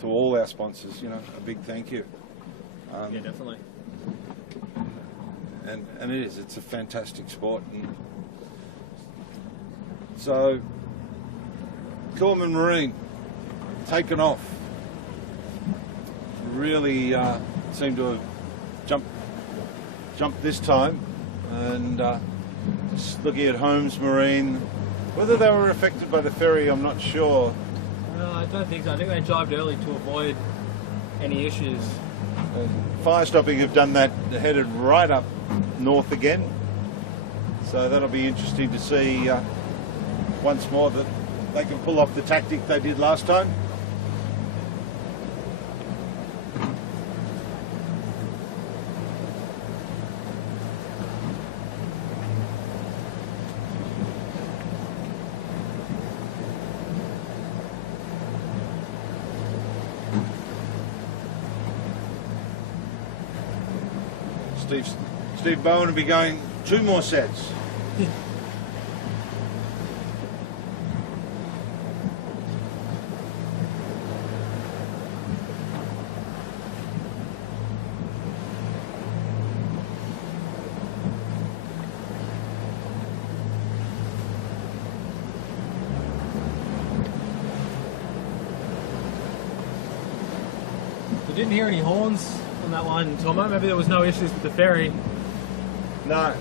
to all our sponsors. You know, a big thank you. Yeah, definitely. And it's a fantastic sport. And so, Corman Marine taken off. Really seemed to have jumped this time. And just looking at Holmes Marine, whether they were affected by the ferry, I'm not sure. No, I don't think so. I think they jibed early to avoid any issues. Fire Stopping have done that, headed right up north again, so that'll be interesting to see once more that they can pull off the tactic they did last time. Steve Bowen will be going 2 more sets. We didn't hear any horns on that one, Tomo. Maybe there was no issues with the ferry. No,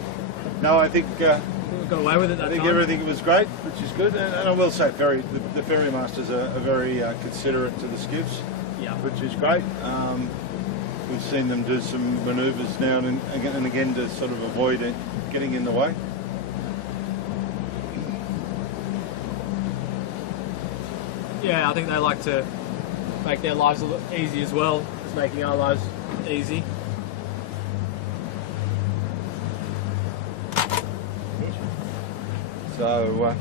I think We got away with it that I think time. everything was great, which is good. And I will say, the ferry masters are very considerate to the skiffs, Yeah. which is great. We've seen them do some manoeuvres now and again to sort of avoid it getting in the way. Yeah, I think they like to make their lives a little easy as well as making our lives easy. So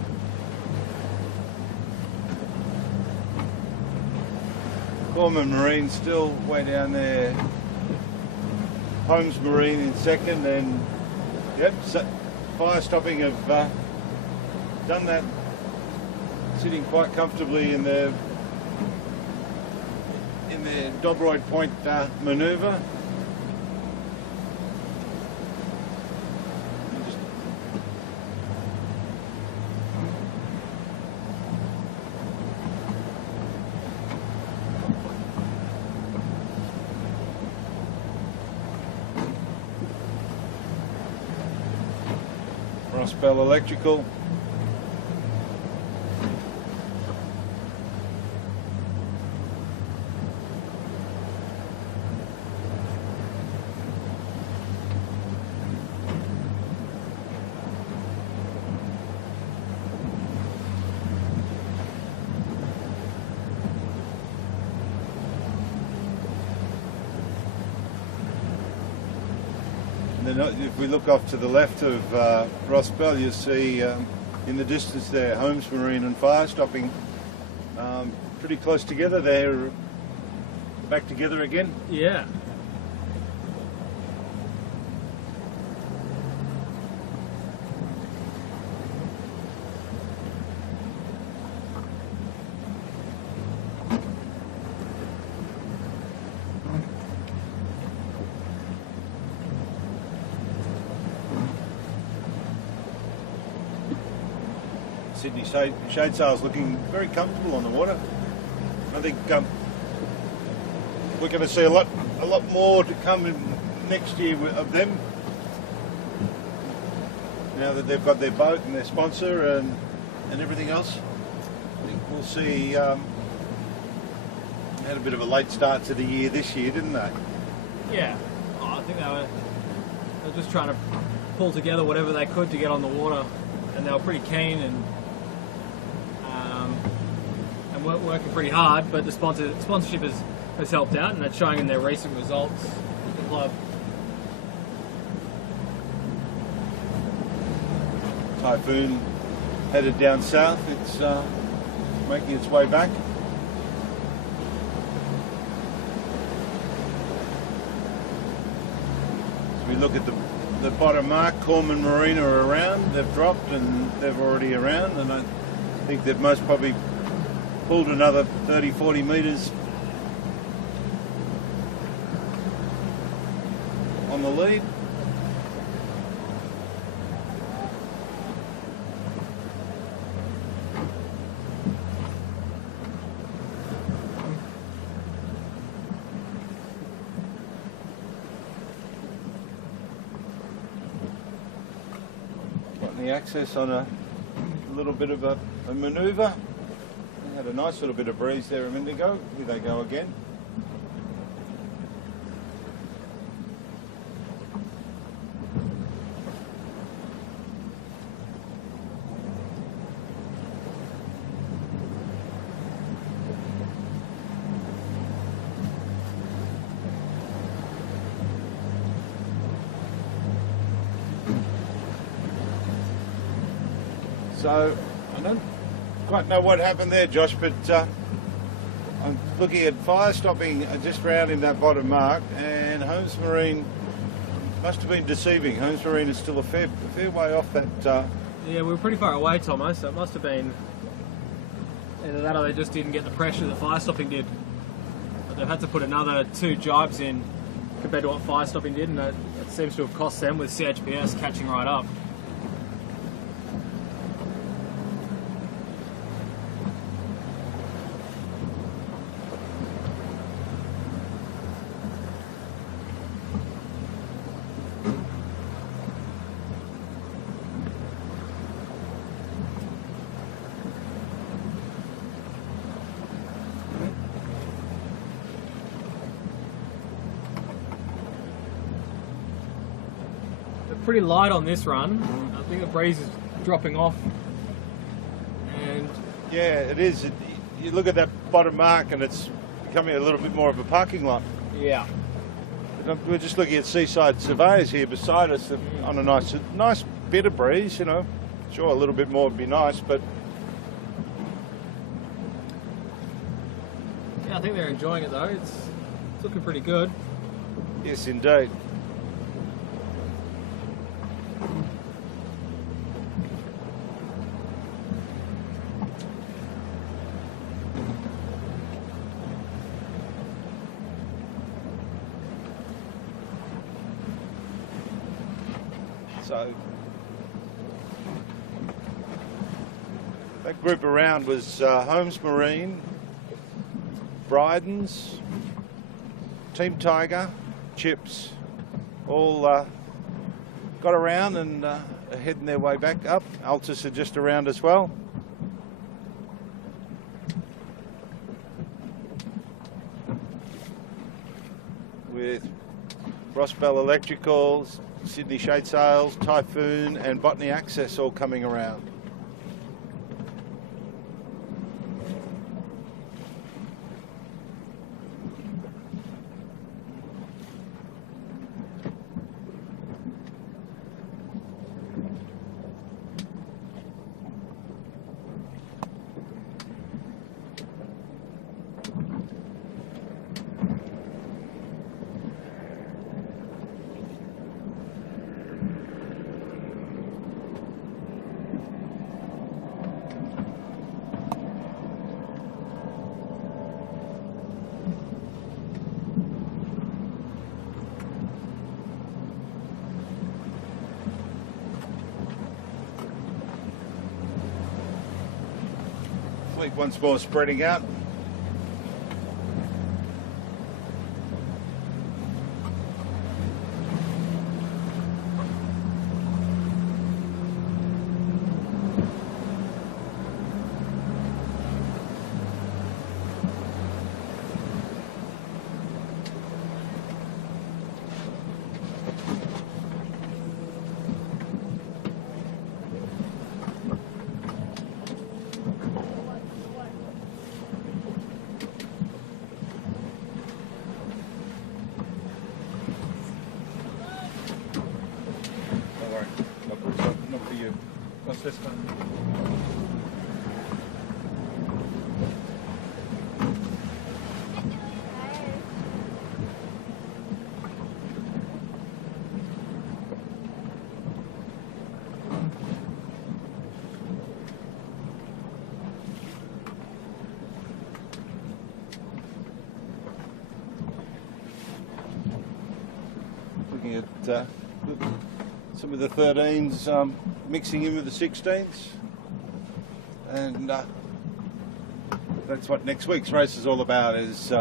Corman Marine still way down there. Holmes Marine in second, and yep, so fire stopping have done that, sitting quite comfortably in their Dobroyd Point manoeuvre. Rossbell Electrical. If we look off to the left of Rossbell, you see in the distance there Holmes Marine and Fire Stopping, pretty close together. They're back together again. Yeah. Sydney Shade Sail's looking very comfortable on the water. I think we're going to see a lot more to come in next year of them. Now that they've got their boat and their sponsor and everything else, I think we'll see. Had a bit of a late start to the year this year, didn't they? Yeah. I think they were just trying to pull together whatever they could to get on the water, and they were pretty keen and working pretty hard, but the sponsorship has helped out, and that's showing in their recent results with the club. Typhoon headed down south. It's making its way back. As we look at the bottom mark, Corman Marine are around. They've dropped and they're already around, and I think they've most probably pulled another 30-40 metres on the lead. Got the access on a little bit of a manoeuvre. Had a nice little bit of breeze there a minute ago. Here they go again. So I don't quite know what happened there, Josh, but I'm looking at Fire Stopping just round in that bottom mark, and Holmes Marine Must have been deceiving. Holmes Marine is still a fair way off that. Yeah, we were pretty far away, Tomo, so it must have been either that or they just didn't get the pressure that fire stopping did. But they've had to put another 2 jibes in compared to what fire stopping did, and that seems to have cost them with CHPS catching right up. Pretty light on this run. I think the breeze is dropping off, and yeah, it is. You look at that bottom mark, and it's becoming a little bit more of a parking lot. Yeah. We're just looking at Seaside Surveyors here beside us on a nice bit of breeze. You know, sure, a little bit more would be nice, but yeah, I think they're enjoying it though. It's looking pretty good. yes, indeed. So that group around was Holmes Marine, Bryden's, Team Tiger, Chips, all got around and are heading their way back up. Altus are just around as well. With Rossbell Electricals, Sydney Shade Sales, Typhoon and Botany Access all coming around. Fleet once more spreading out. This one. Looking at some of the 13s mixing in with the 16s, and that's what next week's race is all about, is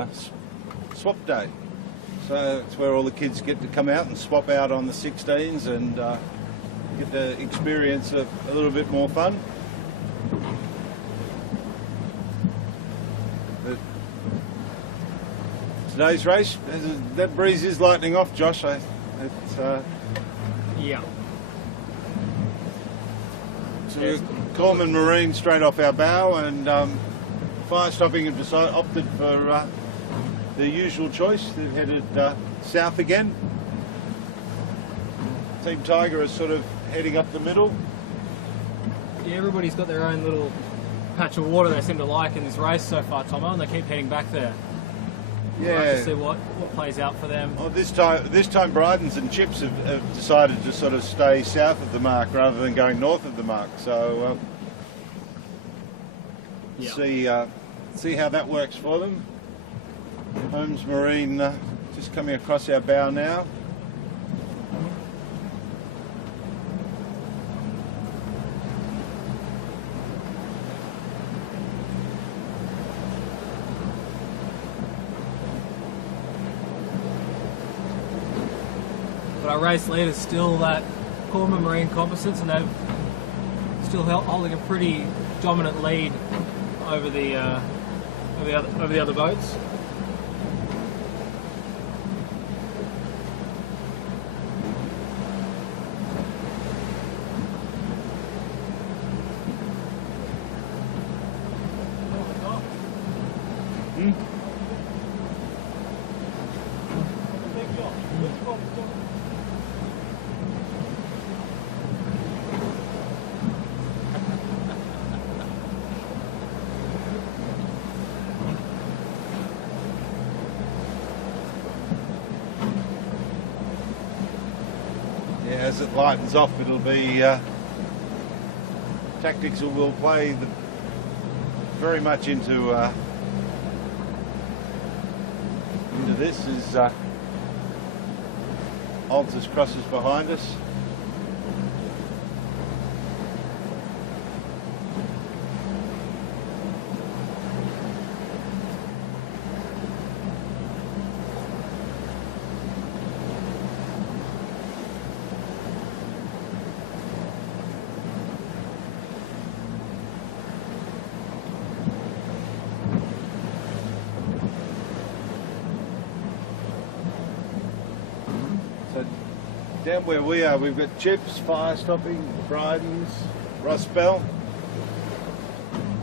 swap day. So it's where all the kids get to come out and swap out on the 16s and get to experience a little bit more fun. But today's race, that breeze is lightening off, Josh. Yeah. So Coleman Marine straight off our bow, and fire stopping have opted for their usual choice. They've headed south again. Team Tiger is sort of heading up the middle. Yeah, everybody's got their own little patch of water they seem to like in this race so far, Tomo, and they keep heading back there. We'll have to see what plays out for them. Well, this time Brydens and Chips have decided to sort of stay south of the mark rather than going north of the mark. So see how that works for them. Holmes Marine just coming across our bow now. But our race lead is still that Corman Marine Composites, and they're still holding a pretty dominant lead over the other boats. As it lightens off, it'll be tactics will play very much into this as Altus crosses behind us. Down where we are, we've got Chips, Fire Stopping, Brydens, Ross Bell.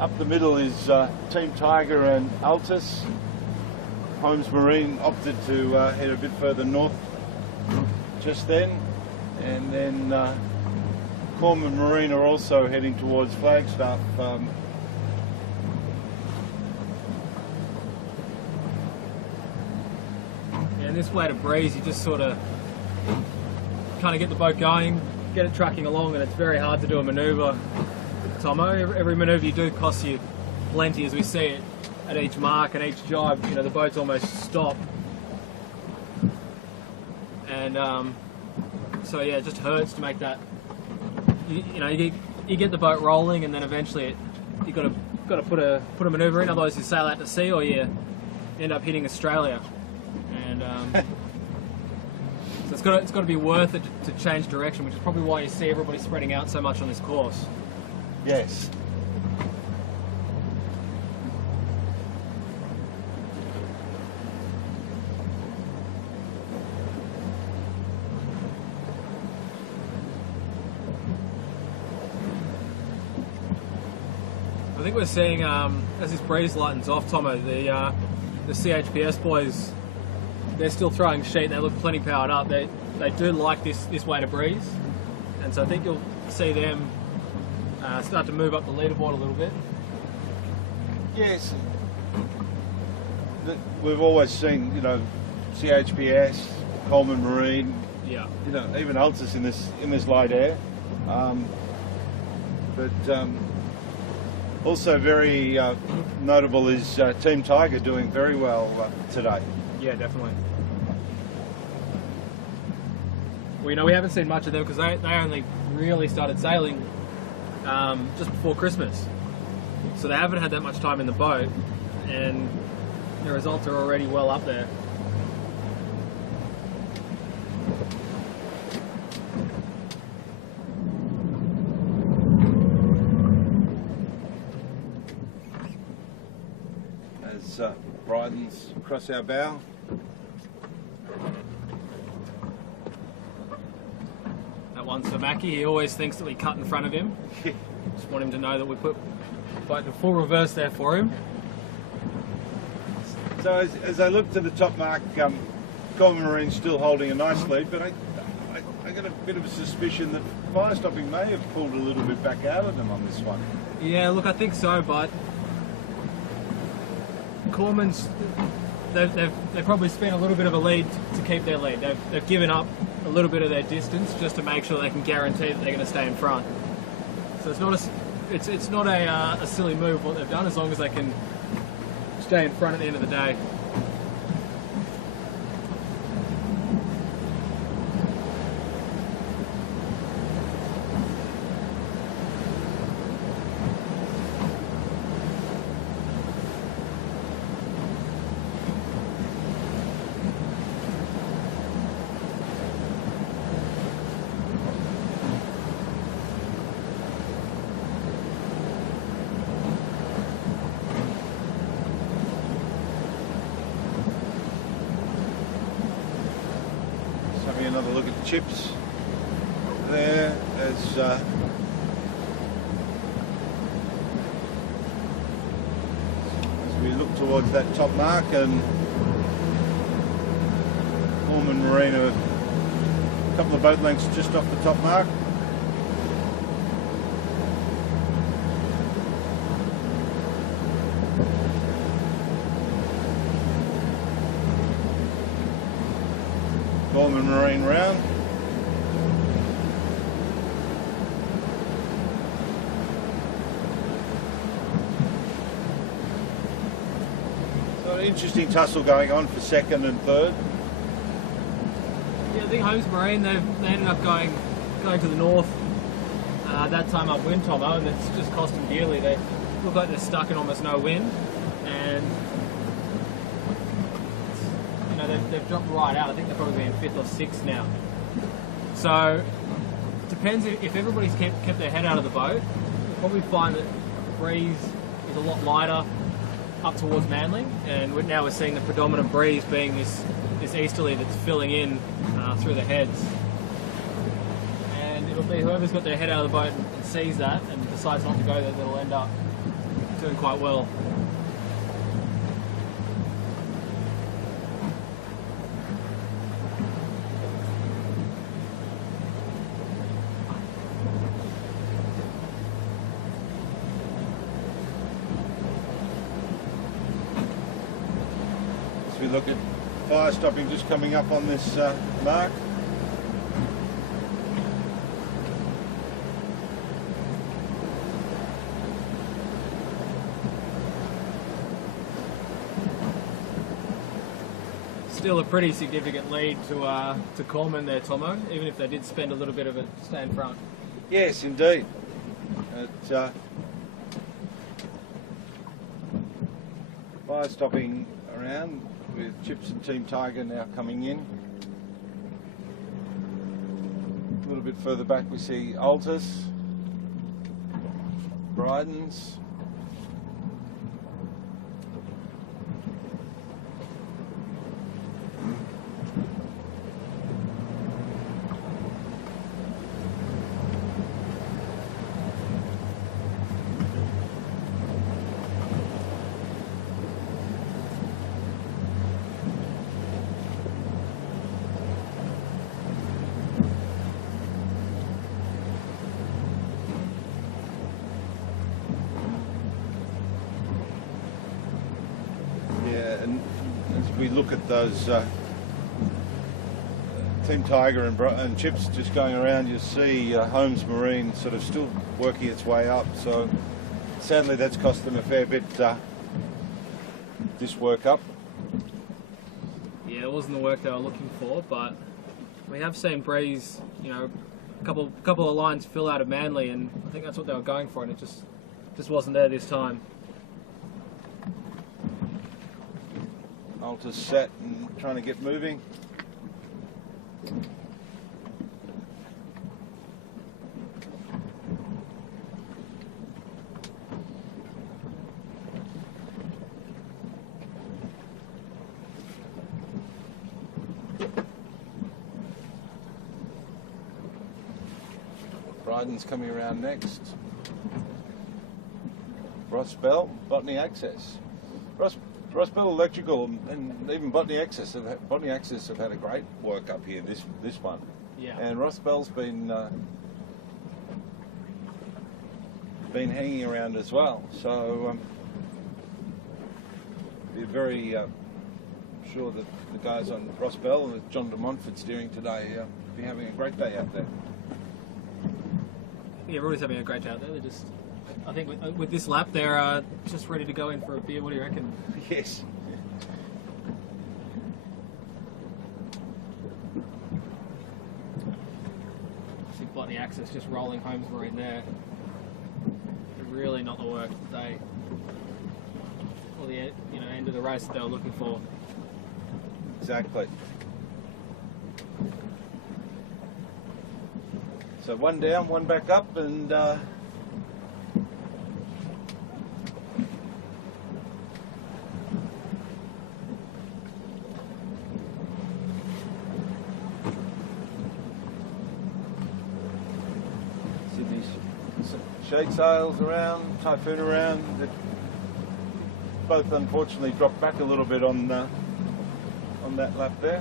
Up the middle is Team Tiger and Altus. Holmes Marine opted to head a bit further north just then. And then Corman Marine are also heading towards Flagstaff. And this way to breeze, you just sort of kind of get the boat going, get it tracking along, and it's very hard to do a manoeuvre, Tomo. Every manoeuvre you do costs you plenty, as we see it at each mark and each jibe. You know, the boats almost stop, and so yeah, it just hurts to make that. You get the boat rolling, and then eventually you got to put a manoeuvre in. Otherwise, you sail out to sea, or you end up hitting Australia, and. So it's got to be worth it to change direction, which is probably why you see everybody spreading out so much on this course. Yes. I think we're seeing, as this breeze lightens off, Tomo, the CHPS boys, they're still throwing sheet and they look plenty powered up. They do like this way to breeze, and so I think you'll see them start to move up the leaderboard a little bit. Yes. We've always seen, CHPS, Coleman Marine, yeah, even Altus in this light air, but also very notable is Team Tiger doing very well today. Yeah, definitely. Well, we haven't seen much of them because they only really started sailing just before Christmas. So they haven't had that much time in the boat, and the results are already well up there. As Brydens across our bow. That one's for Mackie. He always thinks that we cut in front of him. Just want him to know that we put the boat in full reverse there for him. So as I look to the top mark, Coleman Marine's still holding a nice lead, but I got a bit of a suspicion that Fire Stopping may have pulled a little bit back out of them on this one. Yeah, look, I think so, but Corman's they've probably spent a little bit of a lead to keep their lead. They've given up a little bit of their distance just to make sure they can guarantee that they're going to stay in front. So it's not a silly move what they've done, as long as they can stay in front at the end of the day. Having another look at Chips there as we look towards that top mark, and Corman Marine are a couple of boat lengths just off the top mark. Corman Marine round. So an interesting tussle going on for second and third. Yeah, I think Holmes Marine, they ended up going to the north that time upwind, Tomo, and it's just cost them dearly. They look like they're stuck in almost no wind, and they've dropped right out. I think they're probably in 5th or 6th now. So it depends if everybody's kept their head out of the boat. You'll probably find that the breeze is a lot lighter up towards Manly, and now we're seeing the predominant breeze being this easterly that's filling in through the heads. And it'll be whoever's got their head out of the boat and sees that and decides not to go there that'll end up doing quite well. We look at fire stopping just coming up on this mark. Still a pretty significant lead to Corman there, Tomo, even if they did spend a little bit of it to stay in front. Yes, indeed. Fire stopping around, with Chips and Team Tiger now coming in. A little bit further back we see Altus, Bryden's, and as we look at those Team Tiger and Chips just going around, you see Holmes Marine sort of still working its way up. So sadly, that's cost them a fair bit. This work up. Yeah, it wasn't the work they were looking for, but we have seen breeze, a couple of lines fill out of Manly, and I think that's what they were going for, and it just wasn't there this time. Altus set and trying to get moving. Bryden's coming around next. Ross Bell, Botany Access. Ross Bell Electrical and even Botany Access have had a great work up here. This one, yeah. And Ross Bell's been hanging around as well. So be a very sure that the guys on Ross Bell and John de Montfort steering today be having a great day out there. Yeah, everybody's having a great day out there. They're just, I think with this lap, they're just ready to go in for a beer. What do you reckon? Yes. I see Botany Access just rolling Holmes Marine there. They're really not the work that they, or the end of the race that they were looking for. Exactly. So one down, one back up, and Sydney's shade sails around, Typhoon around. They both unfortunately dropped back a little bit on that lap there.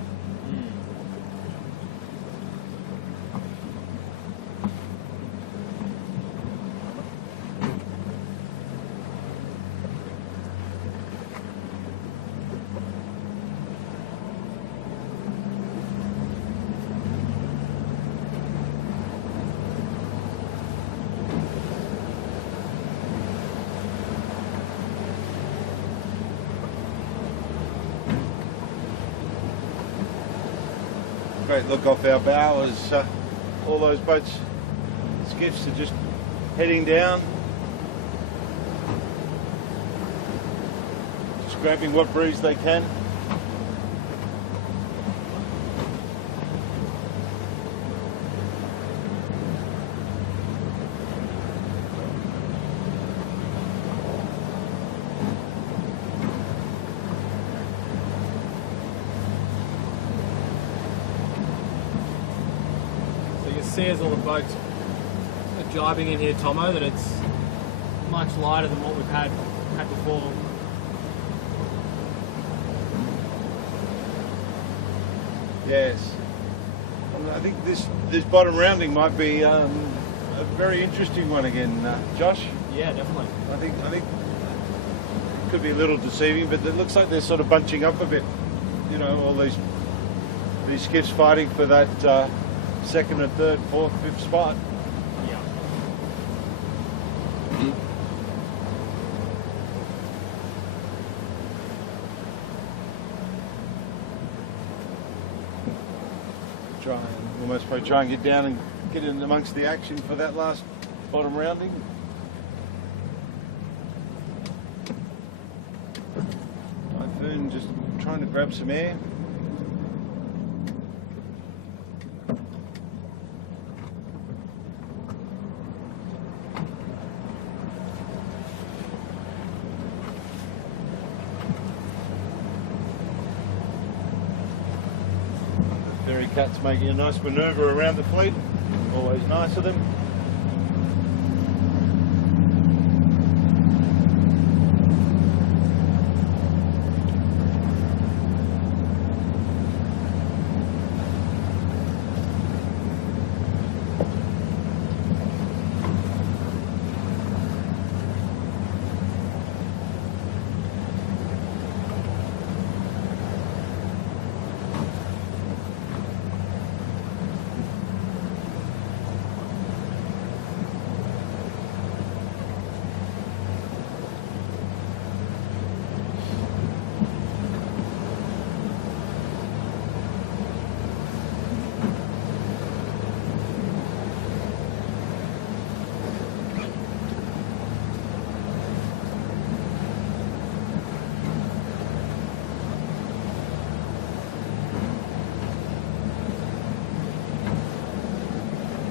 Great look off our bow as all those boats, skiffs are just heading down, just grabbing what breeze they can. See as all the boats are jibing in here, Tomo, that it's much lighter than what we've had before. Yes, and I think this bottom rounding might be a very interesting one again, Josh. Yeah, definitely. I think it could be a little deceiving, but it looks like they're sort of bunching up a bit. You know, all these skiffs fighting for that second and third, fourth, fifth spot. Yeah. Almost probably try and get down and get in amongst the action for that last bottom rounding. Typhoon just trying to grab some air. Ferry Cat's making a nice manoeuvre around the fleet. Always nice of them.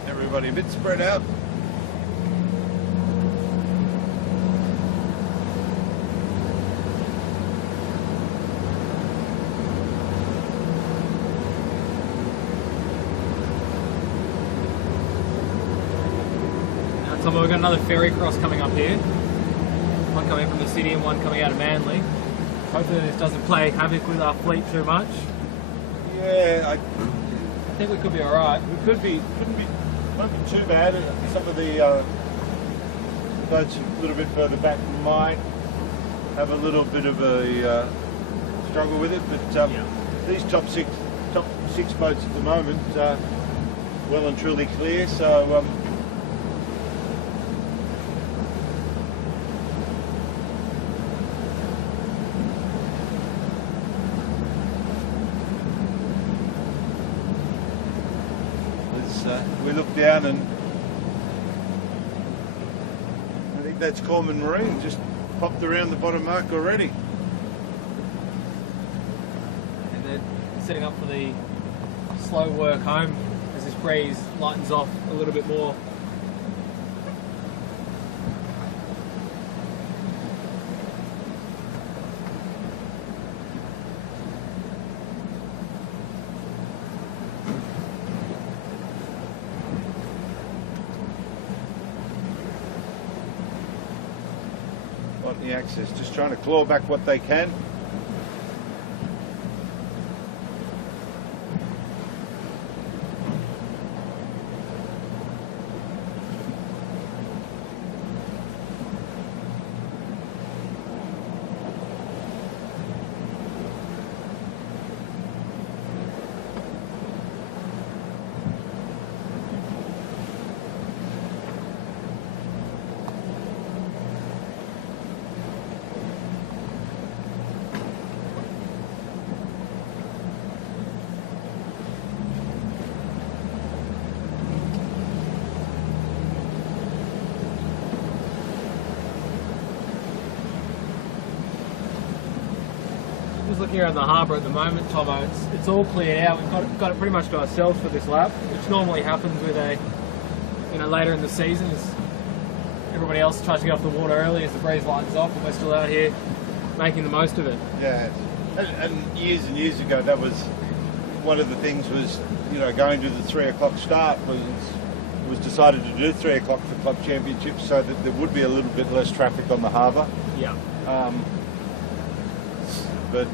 Everybody a bit spread out. Now, Tomo, we've got another ferry cross coming up here. One coming from the city and one coming out of Manly. Hopefully this doesn't play havoc with our fleet too much. Yeah, I think we could be alright. we couldn't be too bad. Some of the boats a little bit further back might have a little bit of a struggle with it, but these top six boats at the moment are well and truly clear. So we look down, and I think that's Corman Marine just popped around the bottom mark already. And they're setting up for the slow work home as this breeze lightens off a little bit more. The Access just trying to claw back what they can. Just looking around the harbour at the moment, Tomo, it's all cleared out. We've got it pretty much to ourselves for this lap, which normally happens with later in the season as everybody else tries to get off the water early as the breeze lightens off, and we're still out here making the most of it. Yeah, and years ago, that was one of the things was, going to the 3 o'clock start was decided to do 3 o'clock for club championships so that there would be a little bit less traffic on the harbour. Yeah. But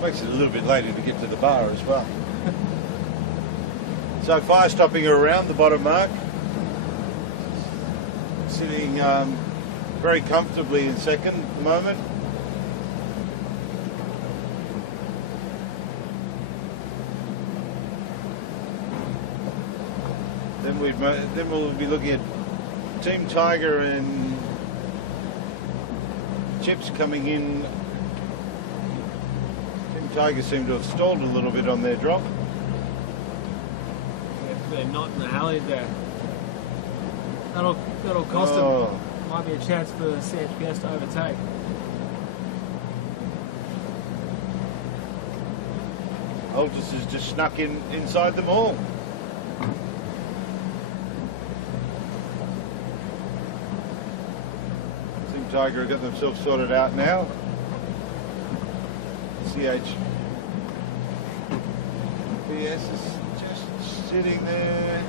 makes it a little bit later to get to the bar as well. So fire stopping around the bottom mark, sitting very comfortably in second at the moment. Then we'll be looking at Team Tiger and Chips coming in. Team Tiger seem to have stalled a little bit on their drop. Yeah, they're not in the alley there. That'll cost them. Might be a chance for CHPS to overtake. Aldous has just snuck inside them all. Team Tiger have got themselves sorted out now. CHPS is just sitting there.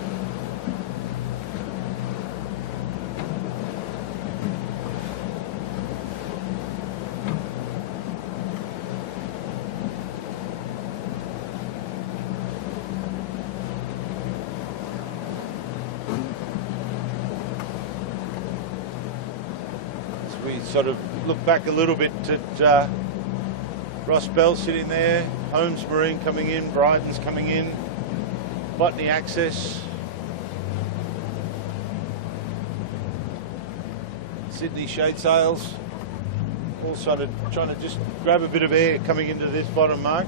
We sort of look back a little bit at Ross Bell sitting there, Holmes Marine coming in, Bryden's coming in, Botany Access, Sydney Shade Sails, all sort of trying to just grab a bit of air coming into this bottom mark.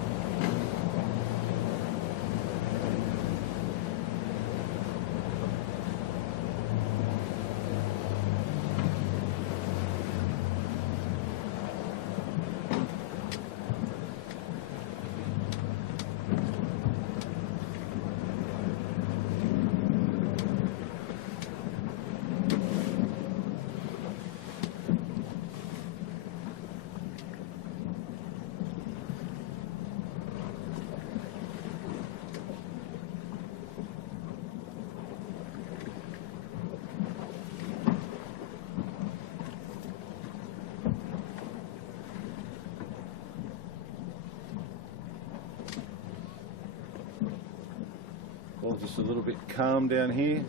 All just a little bit calm down here.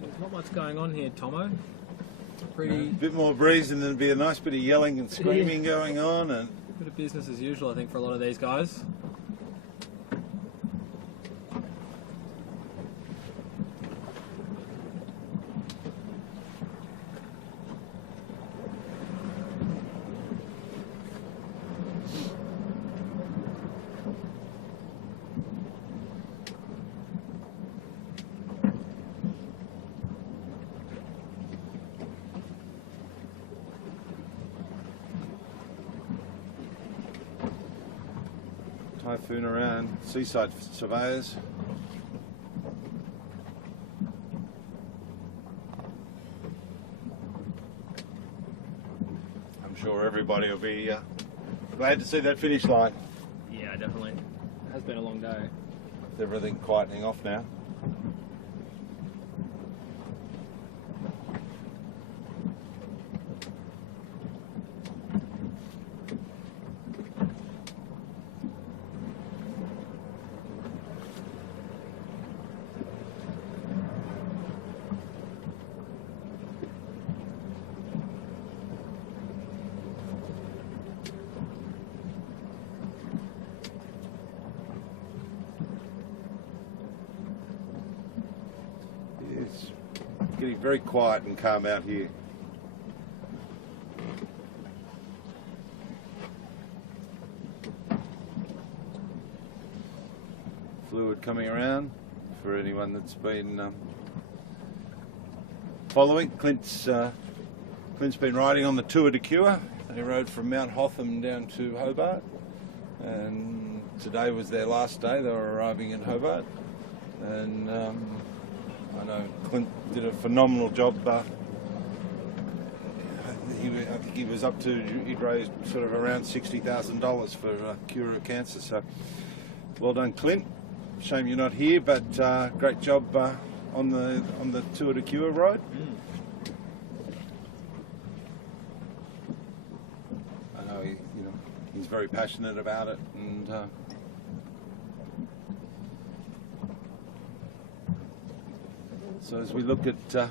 There's not much going on here, Tomo. Pretty... A bit more breeze and there'll be a nice bit of yelling and screaming going on. And bit of business as usual, I think, for a lot of these guys. Typhoon around, seaside surveyors. I'm sure everybody will be glad to see that finish line. Yeah, definitely. It has been a long day. With everything quietening off now. It's getting very quiet and calm out here. Fluid coming around for anyone that's been following. Clint's been riding on the Tour de Cure. They rode from Mount Hotham down to Hobart, and today was their last day. They were arriving in Hobart, and I know Clint did a phenomenal job. I think he was up to, he'd raised sort of around $60,000 for cure of cancer. So well done, Clint. Shame you're not here, but great job on the Tour de Cure ride. I know he's very passionate about it, and so as we look at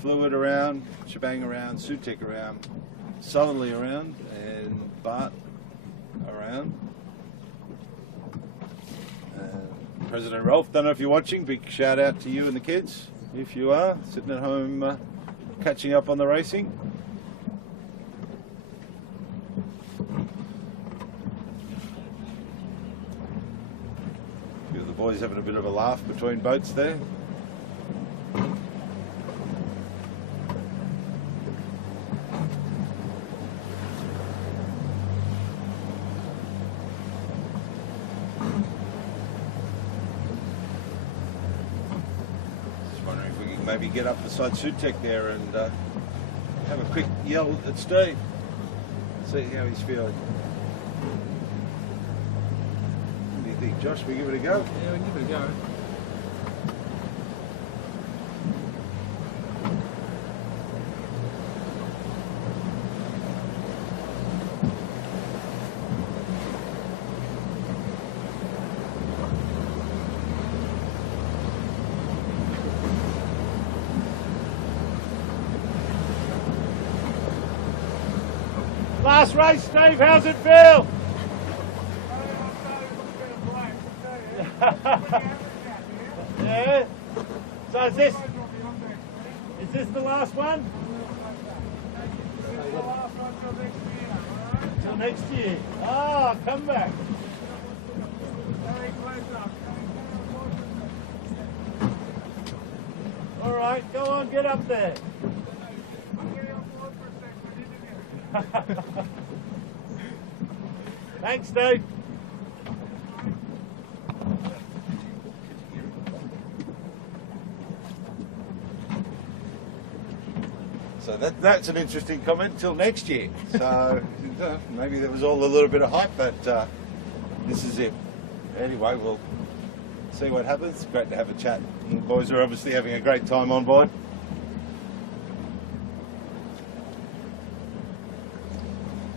Fluid around, Shebang around, Sutek around, Southerly around, and Bart around. President Rolf, don't know if you're watching, big shout out to you and the kids. If you are, sitting at home catching up on the racing. A few of the boys having a bit of a laugh between boats there. Maybe get up beside Sutek there and have a quick yell at Steve. See how he's feeling. What do you think, Josh? We give it a go? Yeah, we can give it a go. Last race, Steve, how's it feel? Yeah. So is this the last one? Till next year. Ah, come back. All right, go on, get up there. Thanks, Steve. So that's an interesting comment. Till next year. So maybe there was all a little bit of hype, but this is it. Anyway, we'll see what happens. Great to have a chat. The boys are obviously having a great time on board.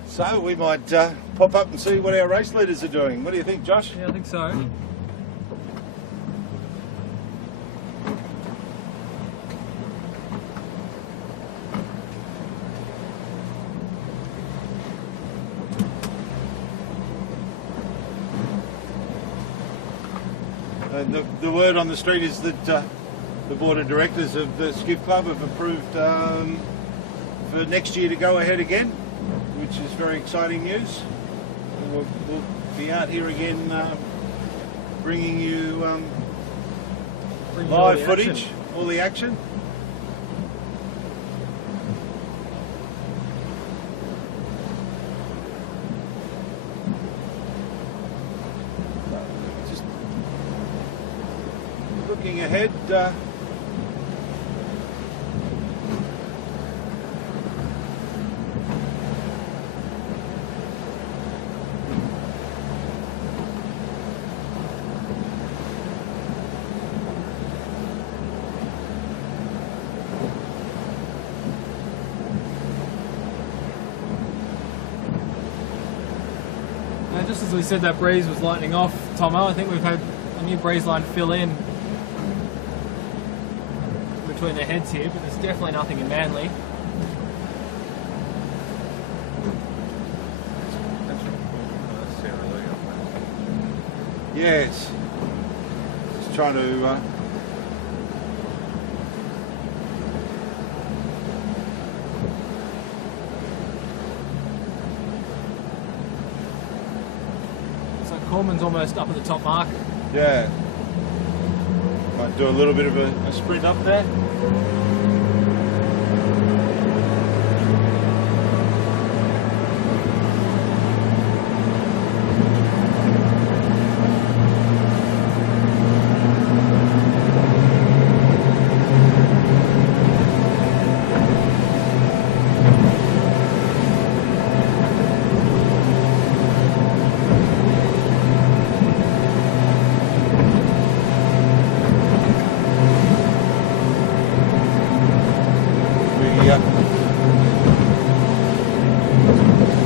So we might pop up and see what our race leaders are doing. What do you think, Josh? Yeah, I think so. The word on the street is that the board of directors of the Skiff Club have approved for next year to go ahead again, which is very exciting news. We'll be out here again bringing you live footage, all the action. Just looking ahead. Just as we said that breeze was lightening off, Tomo, I think we've had a new breeze line fill in between the heads here, but there's definitely nothing in Manly. Yes, just trying to Corman's almost up at the top mark. yeah, might do a little bit of a sprint up there.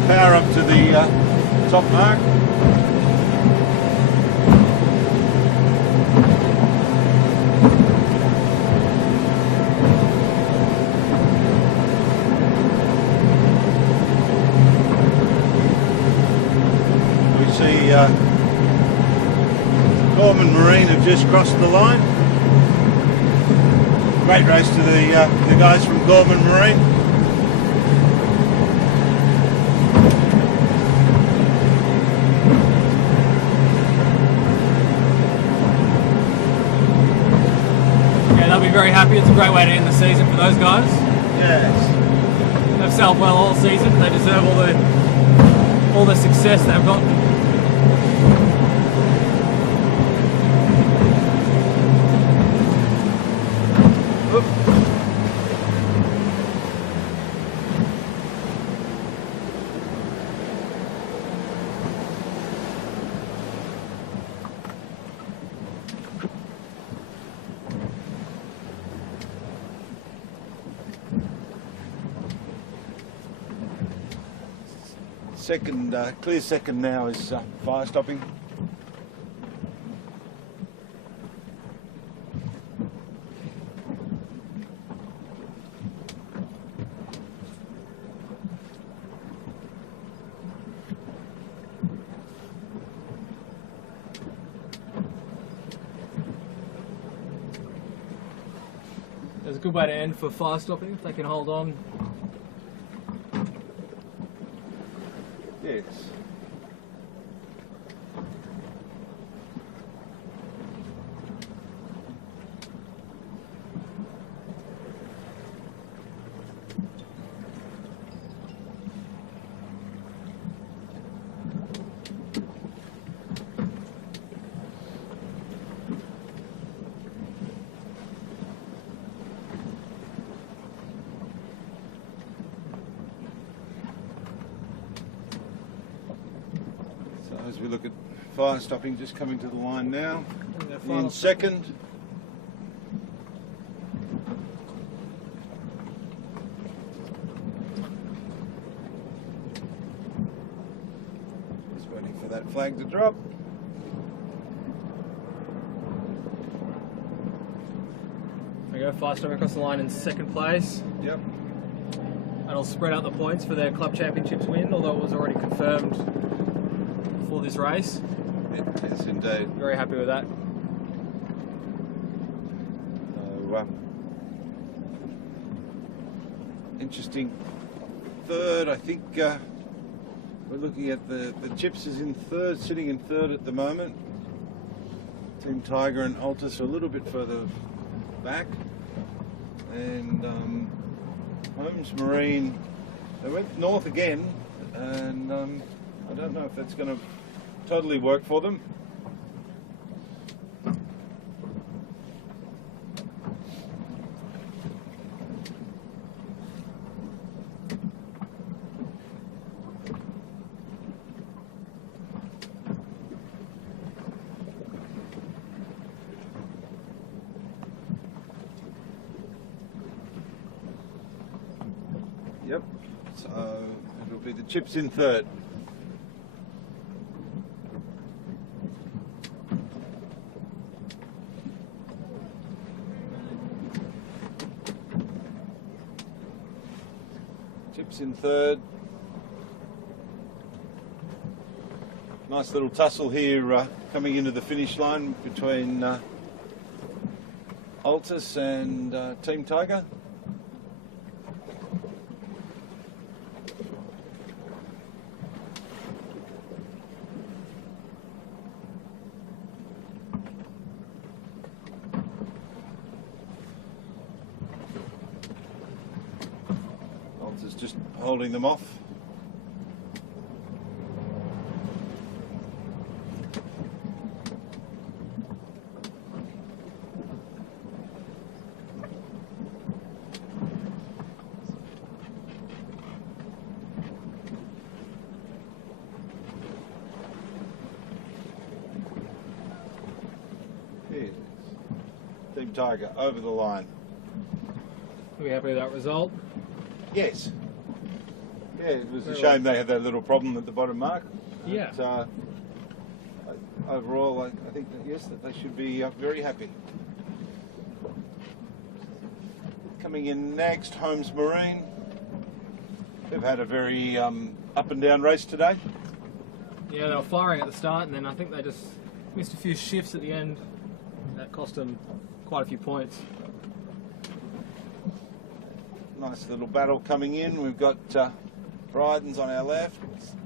Power up to the top mark. We see Gorman Marine have just crossed the line. Great race to the guys from Gorman Marine. They'll be very happy. It's a great way to end the season for those guys. Yes. They've sailed well all season. They deserve all the success they've got. Second, clear second now is fire stopping. There's a good way to end for fire stopping if they can hold on. Yes. As we look at fire stopping, just coming to the line now. In second. Just waiting for that flag to drop. There we go, fire stopping across the line in second place. Yep. That'll spread out the points for their club championships win, although it was already confirmed for this race. Yes, indeed. Very happy with that. interesting third. I think we're looking at the Chips is in third, sitting in third at the moment. Team Tiger and Altus are a little bit further back, and Holmes Marine, they went north again, and I don't know if that's going to totally work for them. Yep, so it'll be the Chips in third. Chips in third. Nice little tussle here coming into the finish line between Altus and Team Tiger. Altus just holding them off. Here it is. Team Tiger over the line. Are we happy with that result? Yes. Yeah, it was a shame they had that little problem at the bottom mark. Yeah. But, overall, I think that, yes, that they should be very happy. Coming in next, Holmes Marine. They've had a very up and down race today. Yeah, they were firing at the start, and then I think they just missed a few shifts at the end. That cost them quite a few points. Nice little battle coming in. We've got Bryden's on our left,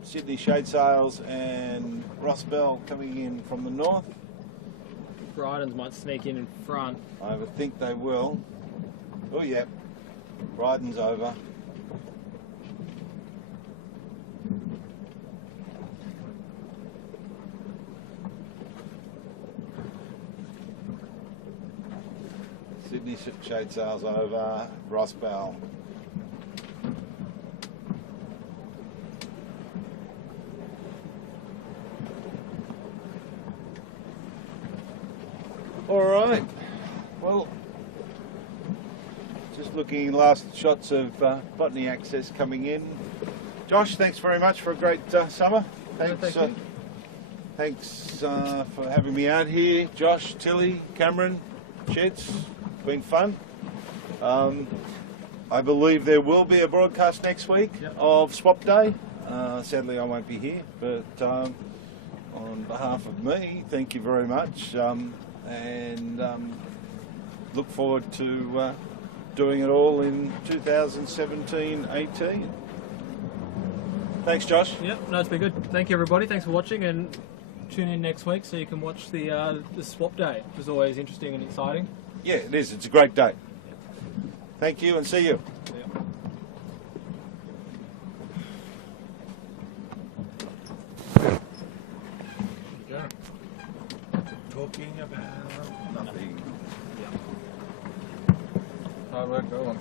Sydney Shade Sails and Ross Bell coming in from the north. Bryden's might sneak in front. I would think they will. Oh yeah, Bryden's over. Sydney Shade Sails over, Ross Bell. All right, well, just looking last shots of Botany Access coming in. Josh, thanks very much for a great summer. Thanks, thank you. Thanks for having me out here. Josh, Tilly, Cameron, Chits. Been fun. I believe there will be a broadcast next week of Swap Day. Sadly, I won't be here, but on behalf of me, thank you very much, and look forward to doing it all in 2017-18. Thanks, Josh. Yep, no, it's been good. Thank you, everybody. Thanks for watching, and tune in next week so you can watch the Swap Day, which is always interesting and exciting. Yeah, it is. It's a great day. Thank you and see you. Yeah. Talking about nothing. Hard work, go on.